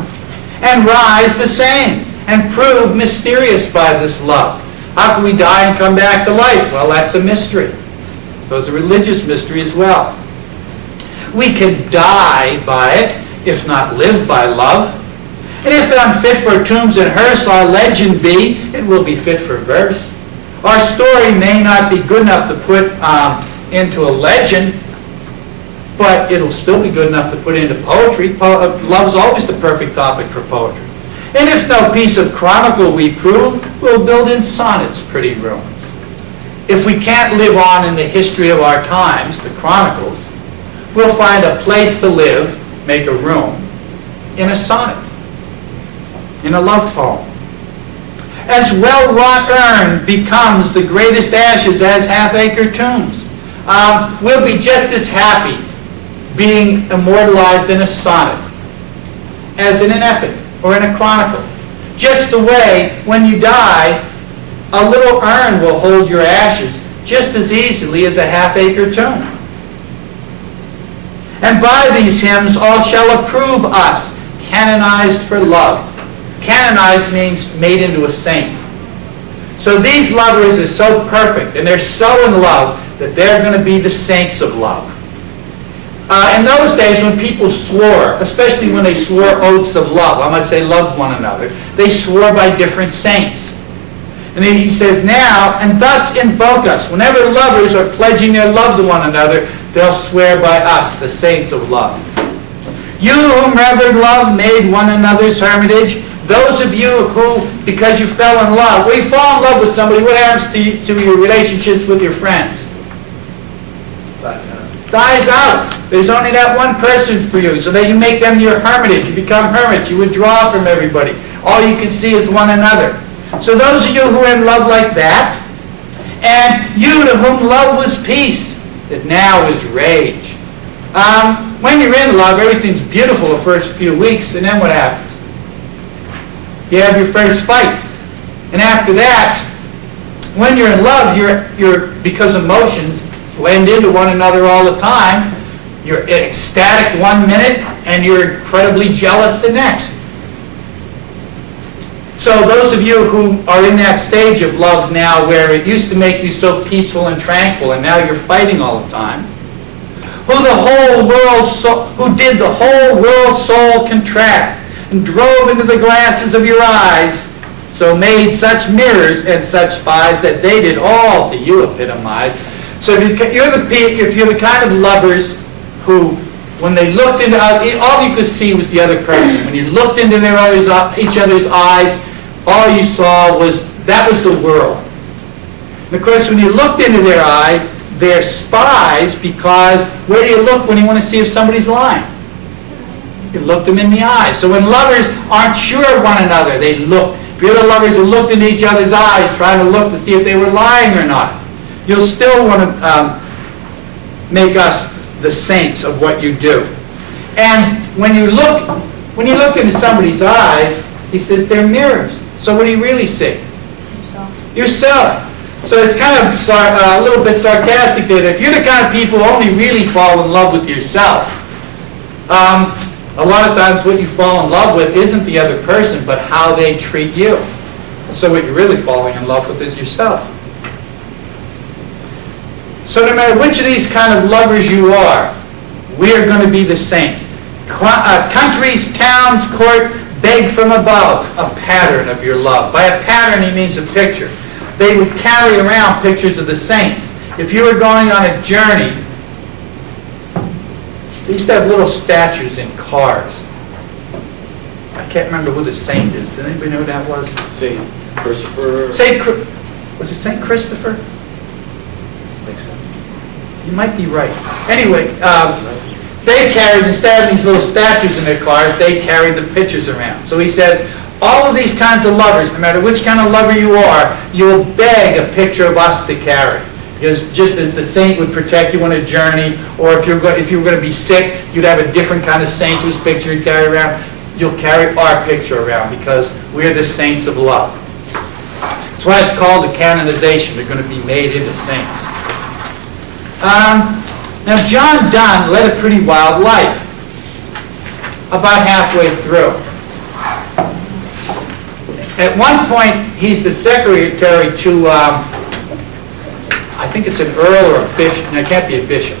and rise the same, and prove mysterious by this love. How can we die and come back to life? Well, that's a mystery. So it's a religious mystery as well. We can die by it, if not live by love. And if unfit for tombs and hearse our legend be, it will be fit for verse. Our story may not be good enough to put into a legend, but it'll still be good enough to put into poetry. Love's always the perfect topic for poetry. And if no piece of chronicle we prove, we'll build in sonnets pretty room. If we can't live on in the history of our times, the chronicles, we'll find a place to live, make a room, in a sonnet, in a love poem. As well-wrought urn becomes the greatest ashes as half-acre tombs. We'll be just as happy being immortalized in a sonnet as in an epic or in a chronicle. Just the way, when you die, a little urn will hold your ashes just as easily as a half-acre tomb. And by these hymns all shall approve us, canonized for love. Canonized means made into a saint. So these lovers are so perfect, and they're so in love, that they're going to be the saints of love. In those days when people swore, especially when they swore oaths of love, I might say loved one another, they swore by different saints. And he says, now, and thus invoke us. Whenever lovers are pledging their love to one another, they'll swear by us, the saints of love. You whom revered love made one another's hermitage, those of you who, because you fell in love, when you fall in love with somebody, what happens to your relationships with your friends? Dies out. There's only that one person for you, so that you make them your hermitage. You become hermits. You withdraw from everybody. All you can see is one another. So those of you who are in love like that, and you to whom love was peace, that now is rage. When you're in love, everything's beautiful the first few weeks, and then what happens? You have your first fight. And after that, when you're in love, you're because emotions blend into one another all the time, you're ecstatic one minute, and you're incredibly jealous the next. So those of you who are in that stage of love now where it used to make you so peaceful and tranquil, and now you're fighting all the time, who did the whole world's soul contract, and drove into the glasses of your eyes, so made such mirrors and such spies that they did all to you epitomize. So if you're the kind of lovers who, when they looked into, all you could see was the other person. When you looked into each other's eyes, all you saw was, that was the world. And of course, when you looked into their eyes, they're spies, because where do you look when you want to see if somebody's lying? You look them in the eyes. So when lovers aren't sure of one another, they look. If you're the lovers who looked into each other's eyes, trying to look to see if they were lying or not, you'll still want to make us the saints of what you do. And when you look into somebody's eyes, he says they're mirrors. So what do you really see? Yourself. So it's kind of a little bit sarcastic that if you're the kind of people who only really fall in love with yourself, a lot of times what you fall in love with isn't the other person, but how they treat you. So what you're really falling in love with is yourself. So no matter which of these kind of lovers you are, we are going to be the saints. Countries, towns, court, beg from above a pattern of your love. By a pattern, he means a picture. They would carry around pictures of the saints. If you were going on a journey, they used to have little statues in cars. I can't remember who the saint is. Did anybody know who that was? St. Christopher. Was it St. Christopher? I think so. You might be right. Anyway, they carried, instead of these little statues in their cars, they carried the pictures around. So he says, all of these kinds of lovers, no matter which kind of lover you are, you'll beg a picture of us to carry. Because just as the saint would protect you on a journey, or if you were going to be sick, you'd have a different kind of saint whose picture you'd carry around. You'll carry our picture around because we're the saints of love. That's why it's called a canonization. They're going to be made into saints. Now, John Donne led a pretty wild life. About halfway through. At one point, he's the secretary to, I think it's an earl or a bishop. No, it can't be a bishop.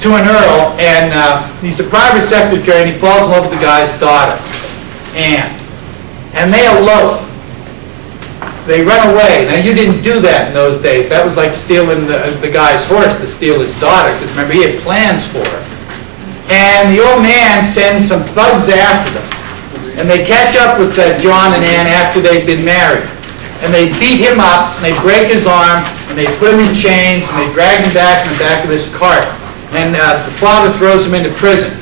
To an earl, and he's the private secretary, and he falls in love with the guy's daughter, Anne. And they elope. They run away. Now, you didn't do that in those days. That was like stealing the guy's horse to steal his daughter, because remember, he had plans for her. And the old man sends some thugs after them. And they catch up with John and Anne after they've been married. And they beat him up, and they break his arm, and they put him in chains, and they drag him back in the back of this cart. And the father throws him into prison.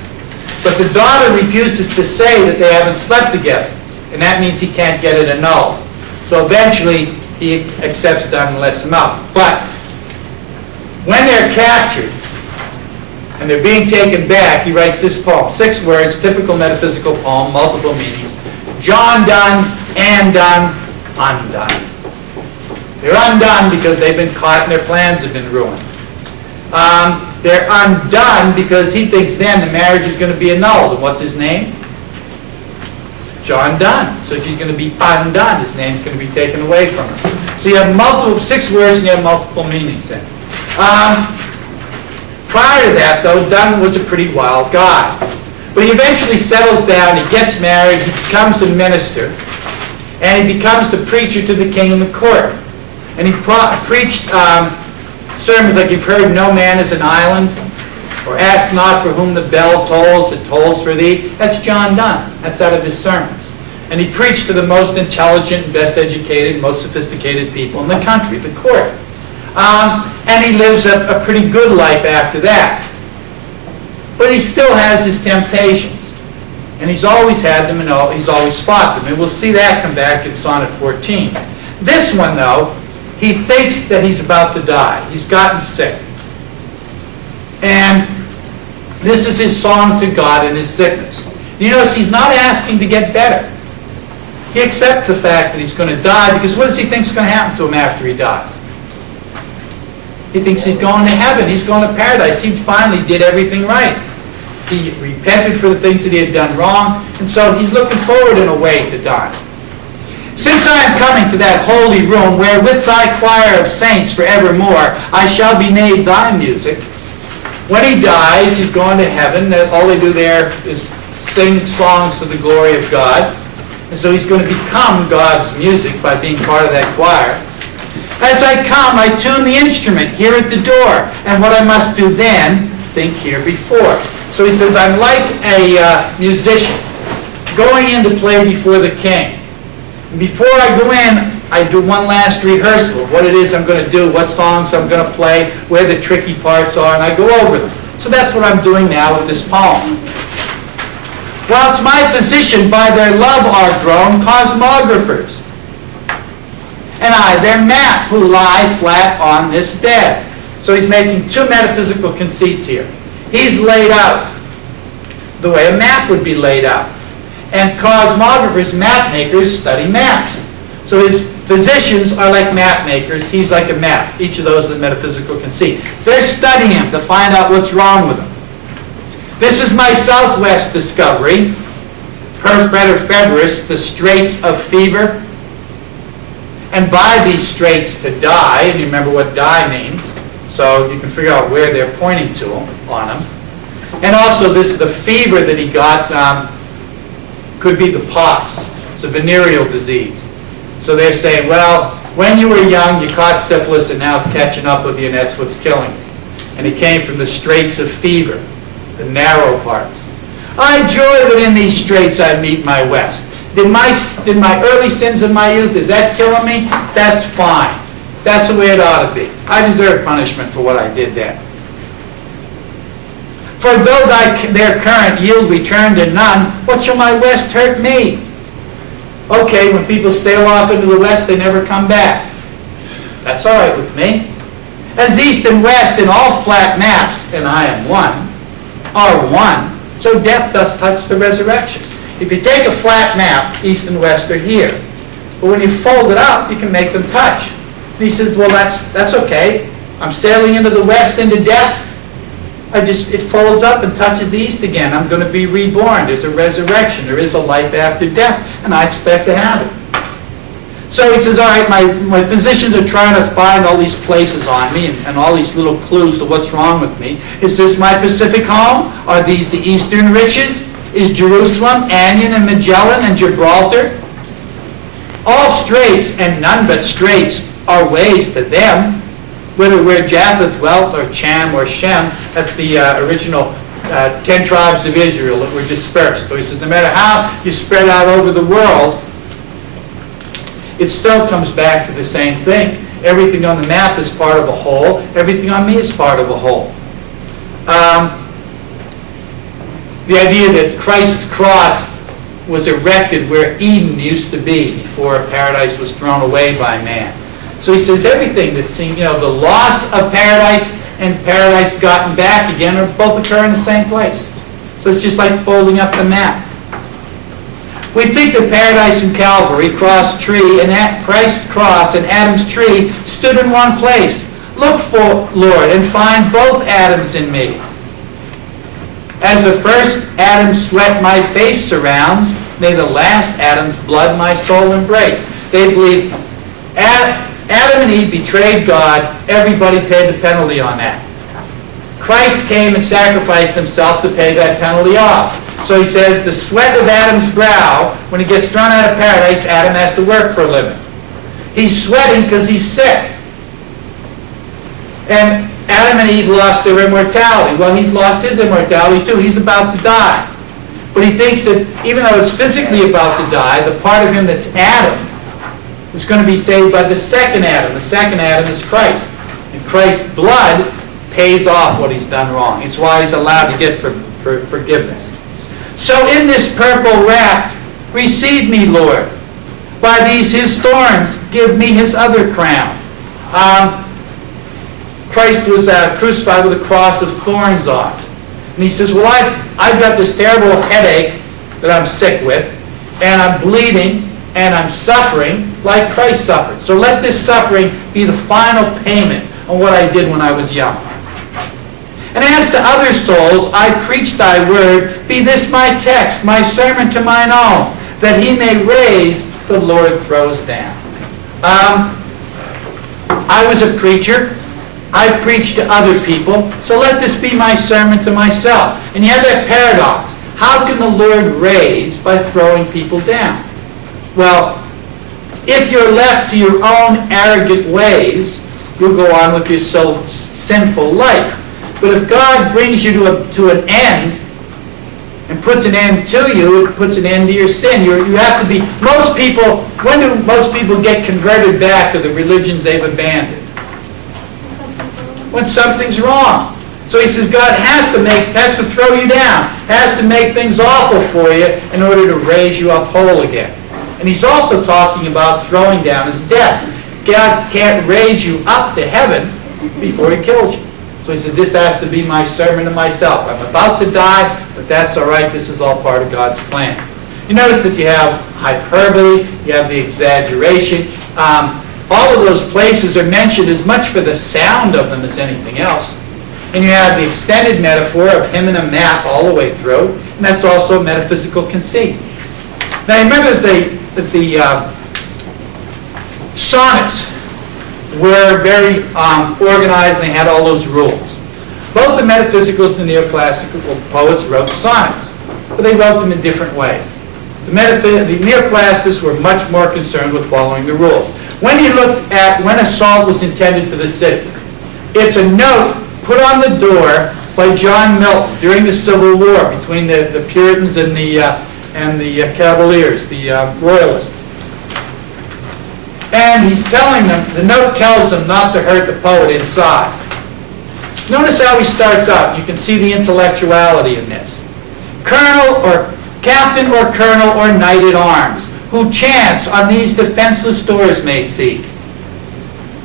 But the daughter refuses to say that they haven't slept together. And that means he can't get it annulled. So eventually, he accepts them and lets them out. But when they're captured, and they're being taken back, he writes this poem. 6 words, typical metaphysical poem, multiple meanings. John done, Ann done, undone. They're undone because they've been caught and their plans have been ruined. They're undone because he thinks then the marriage is going to be annulled. And what's his name? John Donne. So she's going to be undone. His name's going to be taken away from her. So you have 6 words and you have multiple meanings in it. Prior to that, though, Donne was a pretty wild guy. But he eventually settles down, he gets married, he becomes a minister, and he becomes the preacher to the king and the court. And he preached sermons like you've heard, "No man is an island," or "Ask not for whom the bell tolls, it tolls for thee." That's John Donne. That's out of his sermons. And he preached to the most intelligent, best educated, most sophisticated people in the country, the court. And he lives a pretty good life after that. But he still has his temptations. And he's always had them and he's always fought them. And we'll see that come back in Sonnet 14. This one, though, he thinks that he's about to die. He's gotten sick. And this is his song to God in his sickness. You notice he's not asking to get better. He accepts the fact that he's going to die because what does he think is going to happen to him after he dies? He thinks he's going to heaven. He's going to paradise. He finally did everything right. He repented for the things that he had done wrong, and so he's looking forward in a way to dying. "Since I am coming to that holy room, where with thy choir of saints forevermore I shall be made thy music." When he dies, he's going to heaven. All they do there is sing songs to the glory of God. And so he's going to become God's music by being part of that choir. "As I come, I tune the instrument here at the door, and what I must do then, think here before." So he says, I'm like a musician going in to play before the king. Before I go in, I do one last rehearsal of what it is I'm going to do, what songs I'm going to play, where the tricky parts are, and I go over them. So that's what I'm doing now with this poem. "Whilst my physician by their love are grown cosmographers, and I their map who lie flat on this bed." So he's making 2 metaphysical conceits here. He's laid out the way a map would be laid out. And cosmographers, map makers, study maps. So his physicians are like map makers. He's like a map. Each of those is a metaphysical conceit. They're studying him to find out what's wrong with him. "This is my southwest discovery, per February, the straits of fever. And by these straits to die," and you remember what die means, so you can figure out where they're pointing to him, on him. And also the fever that he got could be the pox. It's a venereal disease. So they're saying, well, when you were young, you caught syphilis, and now it's catching up with you, and that's what's killing you. And it came from the straits of fever, the narrow parts. "I joy that in these straits I meet my West. Did my early sins of my youth, is that killing me? That's fine. That's the way it ought to be. I deserve punishment for what I did then. For though their current yield return to none, what shall my West hurt me?" Okay, when people sail off into the West, they never come back. That's all right with me. "As East and West in all flat maps, and I am one, are one, so death does touch the resurrection." If you take a flat map, East and West are here. But when you fold it up, you can make them touch. And he says, well, that's okay. I'm sailing into the West, into death. It folds up and touches the East again. I'm going to be reborn. There's a resurrection. There is a life after death, and I expect to have it. So he says, all right, my physicians are trying to find all these places on me and all these little clues to what's wrong with me. Is this my Pacific home? Are these the Eastern riches? Is Jerusalem, Anion, and Magellan, and Gibraltar? All straits, and none but straits, are ways to them. Whether where Japheth dwelt, or Cham, or Shem, that's the original 10 tribes of Israel that were dispersed. So he says, no matter how you spread out over the world, it still comes back to the same thing. Everything on the map is part of a whole. Everything on me is part of a whole. The idea that Christ's cross was erected where Eden used to be before paradise was thrown away by man. So he says everything that seemed, the loss of paradise and paradise gotten back again both occur in the same place. So it's just like folding up the map. We think that paradise and Calvary, cross tree, and Christ's cross and Adam's tree stood in one place. Look for, Lord, and find both Adams in me. As the first Adam's sweat my face surrounds, may the last Adam's blood my soul embrace. They believed Adam and Eve betrayed God. Everybody paid the penalty on that. Christ came and sacrificed himself to pay that penalty off. So he says the sweat of Adam's brow, when he gets thrown out of paradise, Adam has to work for a living. He's sweating because he's sick. And Adam and Eve lost their immortality. Well, he's lost his immortality too. He's about to die. But he thinks that even though it's physically about to die, the part of him that's Adam is going to be saved by the second Adam. The second Adam is Christ. And Christ's blood pays off what he's done wrong. It's why he's allowed to get forgiveness. So in this purple wrap, receive me, Lord. By these his thorns, give me his other crown. Christ was crucified with a cross of thorns on. And he says, well, I've got this terrible headache that I'm sick with, and I'm bleeding, and I'm suffering like Christ suffered. So let this suffering be the final payment on what I did when I was young. And as to other souls, I preach thy word. Be this my text, my sermon to mine own, that he may raise the Lord throws down. I was a preacher. I preach to other people, so let this be my sermon to myself. And you have that paradox. How can the Lord raise by throwing people down? Well, if you're left to your own arrogant ways, you'll go on with your sinful life. But if God brings you to an end and puts an end to you, it puts an end to your sin. You have to be, when do most people get converted back to the religions they've abandoned? When something's wrong. So he says God has to throw you down, has to make things awful for you in order to raise you up whole again. And he's also talking about throwing down his death. God can't raise you up to heaven before he kills you. So he said, this has to be my sermon to myself. I'm about to die, but that's all right. This is all part of God's plan. You notice that you have hyperbole, you have the exaggeration. All of those places are mentioned as much for the sound of them as anything else. And you have the extended metaphor of him and a map all the way through, and that's also a metaphysical conceit. Now remember that the sonnets were very organized, and they had all those rules. Both the metaphysicals and the neoclassical poets wrote sonnets, but they wrote them in different ways. The neoclassics were much more concerned with following the rules. When you look at when assault was intended for the city, it's a note put on the door by John Milton during the Civil War between the Puritans and the Cavaliers, the Royalists. And he's telling them, the note tells them not to hurt the poet inside. Notice how he starts out. You can see the intellectuality in this. Colonel or captain or colonel or knight at arms, who chance on these defenseless doors may seize.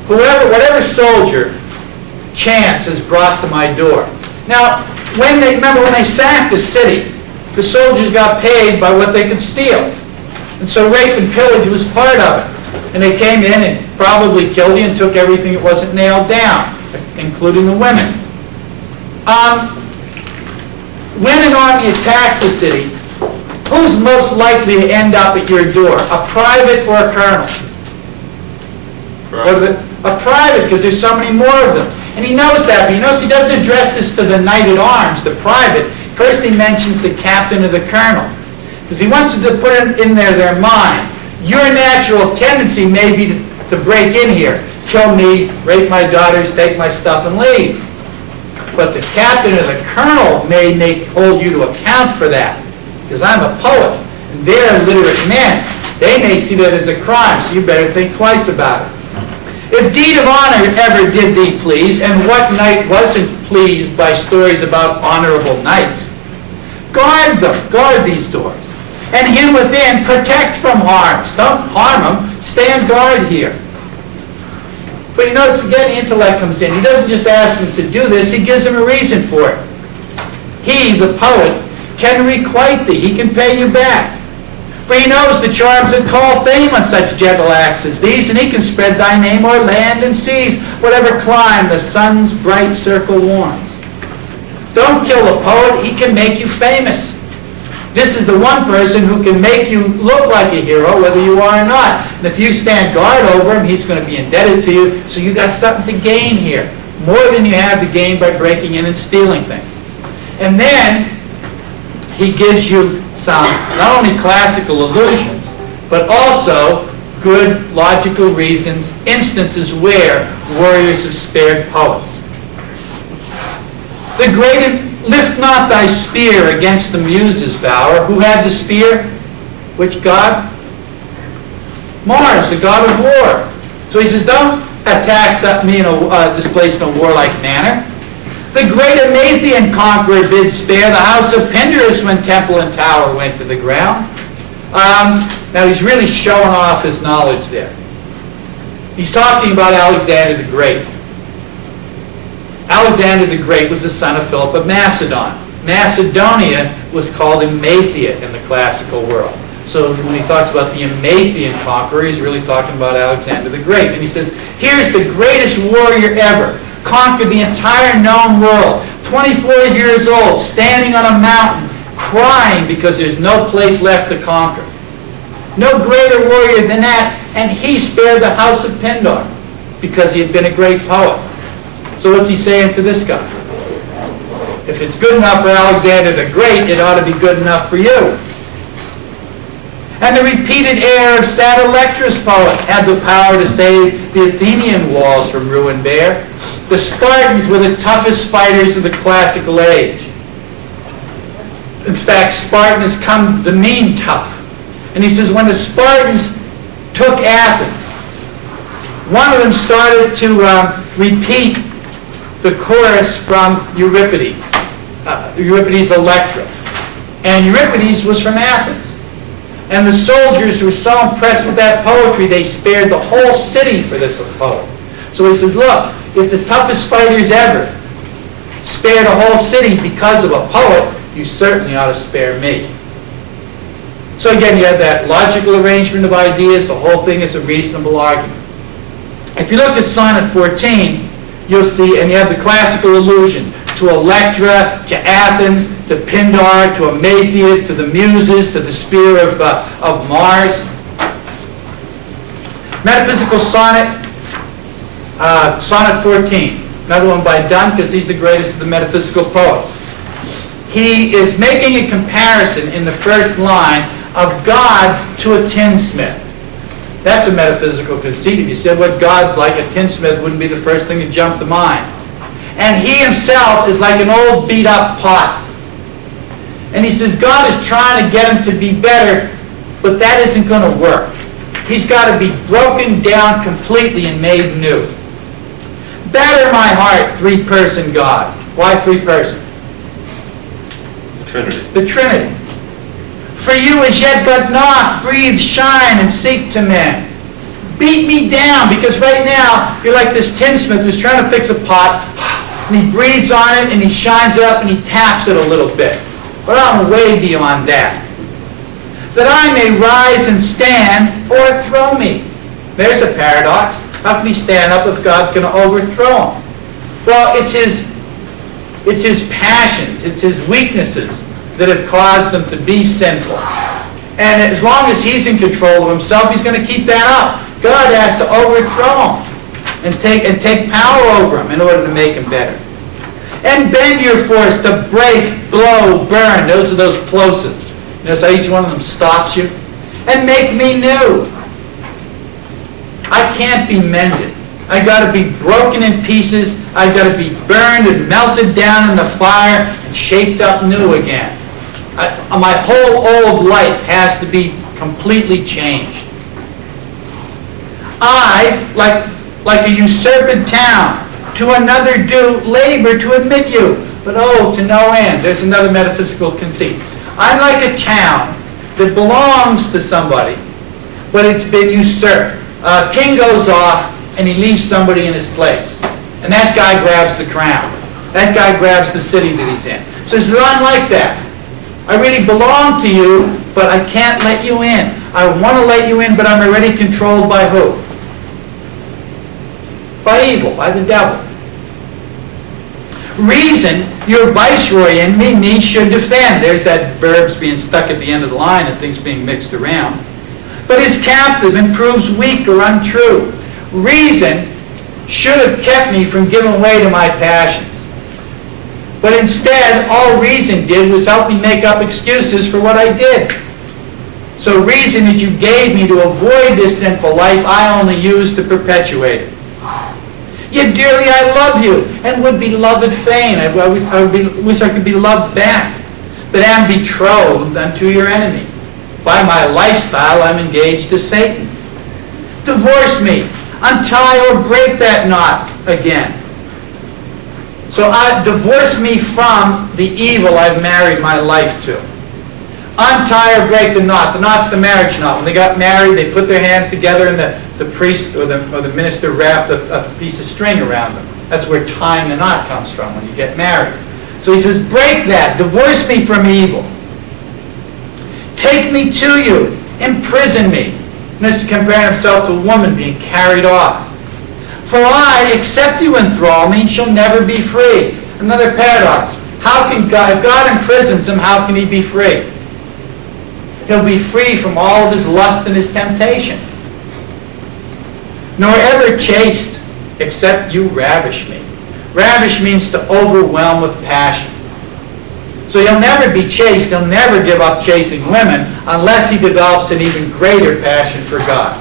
Whatever soldier chance has brought to my door. Now, when they sacked the city, the soldiers got paid by what they could steal. And so rape and pillage was part of it. And they came in and probably killed you and took everything that wasn't nailed down, including the women. When an army attacks a city, who's most likely to end up at your door? A private or a colonel? A private, because there's so many more of them. And he knows that, but he knows he doesn't address this to the knight at arms, the private. First he mentions the captain or the colonel, because he wants to put in their mind, your natural tendency may be to break in here, kill me, rape my daughters, take my stuff, and leave. But the captain or the colonel may hold you to account for that, because I'm a poet, and they're literate men. They may see that as a crime, so you better think twice about it. If deed of honor ever did thee please, and what knight wasn't pleased by stories about honorable knights, guard them, guard these doors. And him within, protect from harms. Don't harm him, stand guard here. But you notice again the intellect comes in. He doesn't just ask him to do this, he gives him a reason for it. He, the poet, can requite thee, he can pay you back. For he knows the charms that call fame on such gentle acts as these, and he can spread thy name o'er land and seas, whatever clime the sun's bright circle warms. Don't kill the poet, he can make you famous. This is the one person who can make you look like a hero, whether you are or not. And if you stand guard over him, he's going to be indebted to you, so you got something to gain here, more than you have to gain by breaking in and stealing things. And then he gives you some, not only classical allusions, but also good logical reasons, instances where warriors have spared poets. The great, lift not thy spear against the Muses, Vower. Who had the spear? Which god? Mars, the god of war. So he says, don't attack me in this place in a warlike manner. The great Amathian conqueror did spare the house of Pindarus when temple and tower went to the ground. Now he's really showing off his knowledge there. He's talking about Alexander the Great. Alexander the Great was the son of Philip of Macedon. Macedonia was called Amathia in the classical world. So when he talks about the Amathian conqueror, he's really talking about Alexander the Great. And he says, here's the greatest warrior ever. Conquered the entire known world. 24 years old, standing on a mountain, crying because there's no place left to conquer. No greater warrior than that. And he spared the house of Pindar because he had been a great poet. So what's he saying to this guy? If it's good enough for Alexander the Great, it ought to be good enough for you. And the repeated heir of sad Electra's poet had the power to save the Athenian walls from ruin bare. The Spartans were the toughest fighters of the classical age. In fact, Spartan has come to mean tough. And he says, when the Spartans took Athens, one of them started to repeat the chorus from Euripides, Euripides' Electra. And Euripides was from Athens. And the soldiers were so impressed with that poetry, they spared the whole city for this poet. So he says, look, if the toughest fighters ever spared a whole city because of a poet, you certainly ought to spare me. So again, you have that logical arrangement of ideas. The whole thing is a reasonable argument. If you look at Sonnet 14, you'll see, and you have the classical allusion to Electra, to Athens, to Pindar, to Amathia, to the Muses, to the spear of Mars. Metaphysical sonnet, Sonnet 14. Another one by Donne, because he's the greatest of the metaphysical poets. He is making a comparison in the first line of God to a tinsmith. That's a metaphysical conceit. If you said what God's like, a tinsmith wouldn't be the first thing to jump to mind. And he himself is like an old beat-up pot. And he says God is trying to get him to be better, but that isn't going to work. He's got to be broken down completely and made new. Batter my heart, three-person God. Why three-person? The Trinity. The Trinity. For you as yet but knock, breathe, shine, and seek to men. Beat me down, because right now you're like this tinsmith who's trying to fix a pot, and he breathes on it, and he shines it up, and he taps it a little bit. But I'm way beyond that. That I may rise and stand, o'erthrow me. There's a paradox. How can he stand up if God's going to overthrow him? Well, it's his passions, it's his weaknesses that have caused him to be sinful. And as long as he's in control of himself, he's going to keep that up. God has to overthrow him and take power over him in order to make him better. And bend your force to break, blow, burn. Those are those plosives. Notice how each one of them stops you. And make me new. I can't be mended. I've got to be broken in pieces. I've got to be burned and melted down in the fire and shaped up new again. My whole old life has to be completely changed. I, like a usurped town, to another do labor to admit you, but oh, to no end. There's another metaphysical conceit. I'm like a town that belongs to somebody, but it's been usurped. A king goes off, and he leaves somebody in his place. And that guy grabs the crown. That guy grabs the city that he's in. So he says, I'm like that. I really belong to you, but I can't let you in. I want to let you in, but I'm already controlled by who? By evil, by the devil. Reason, your viceroy in me should defend. There's that verbs being stuck at the end of the line and things being mixed around. But is captive and proves weak or untrue. Reason should have kept me from giving way to my passions. But instead, all reason did was help me make up excuses for what I did. So reason that you gave me to avoid this sinful life, I only use to perpetuate it. Yet dearly I love you, and would be loved fain. I wish I could be loved back. But am betrothed unto your enemy. By my lifestyle, I'm engaged to Satan. Divorce me, untie or break that knot again. So divorce me from the evil I've married my life to. Untie or break the knot. The knot's the marriage knot. When they got married, they put their hands together and the priest or the minister wrapped a piece of string around them. That's where tying the knot comes from when you get married. So he says, break that. Divorce me from evil. Take me to you. Imprison me. And this is comparing himself to a woman being carried off. For I, except you enthrall me, shall never be free. Another paradox. How can God, if God imprisons him, how can he be free? He'll be free from all of his lust and his temptation. Nor ever chaste, except you ravish me. Ravish means to overwhelm with passion. So he'll never be chaste, he'll never give up chasing women unless he develops an even greater passion for God.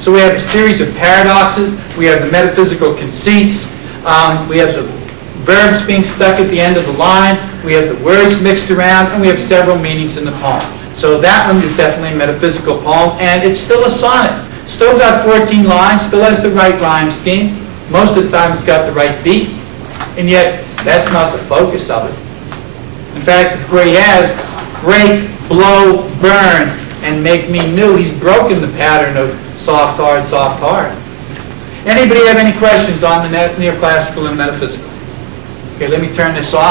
So we have a series of paradoxes, we have the metaphysical conceits, we have the verbs being stuck at the end of the line, we have the words mixed around, and we have several meanings in the poem. So that one is definitely a metaphysical poem, and it's still a sonnet. Still got 14 lines, still has the right rhyme scheme. Most of the time it's got the right beat, and yet that's not the focus of it. In fact, where he has break, blow, burn, and make me new, he's broken the pattern of soft, hard, soft, hard. Anybody have any questions on the neoclassical and metaphysical? Okay, let me turn this off.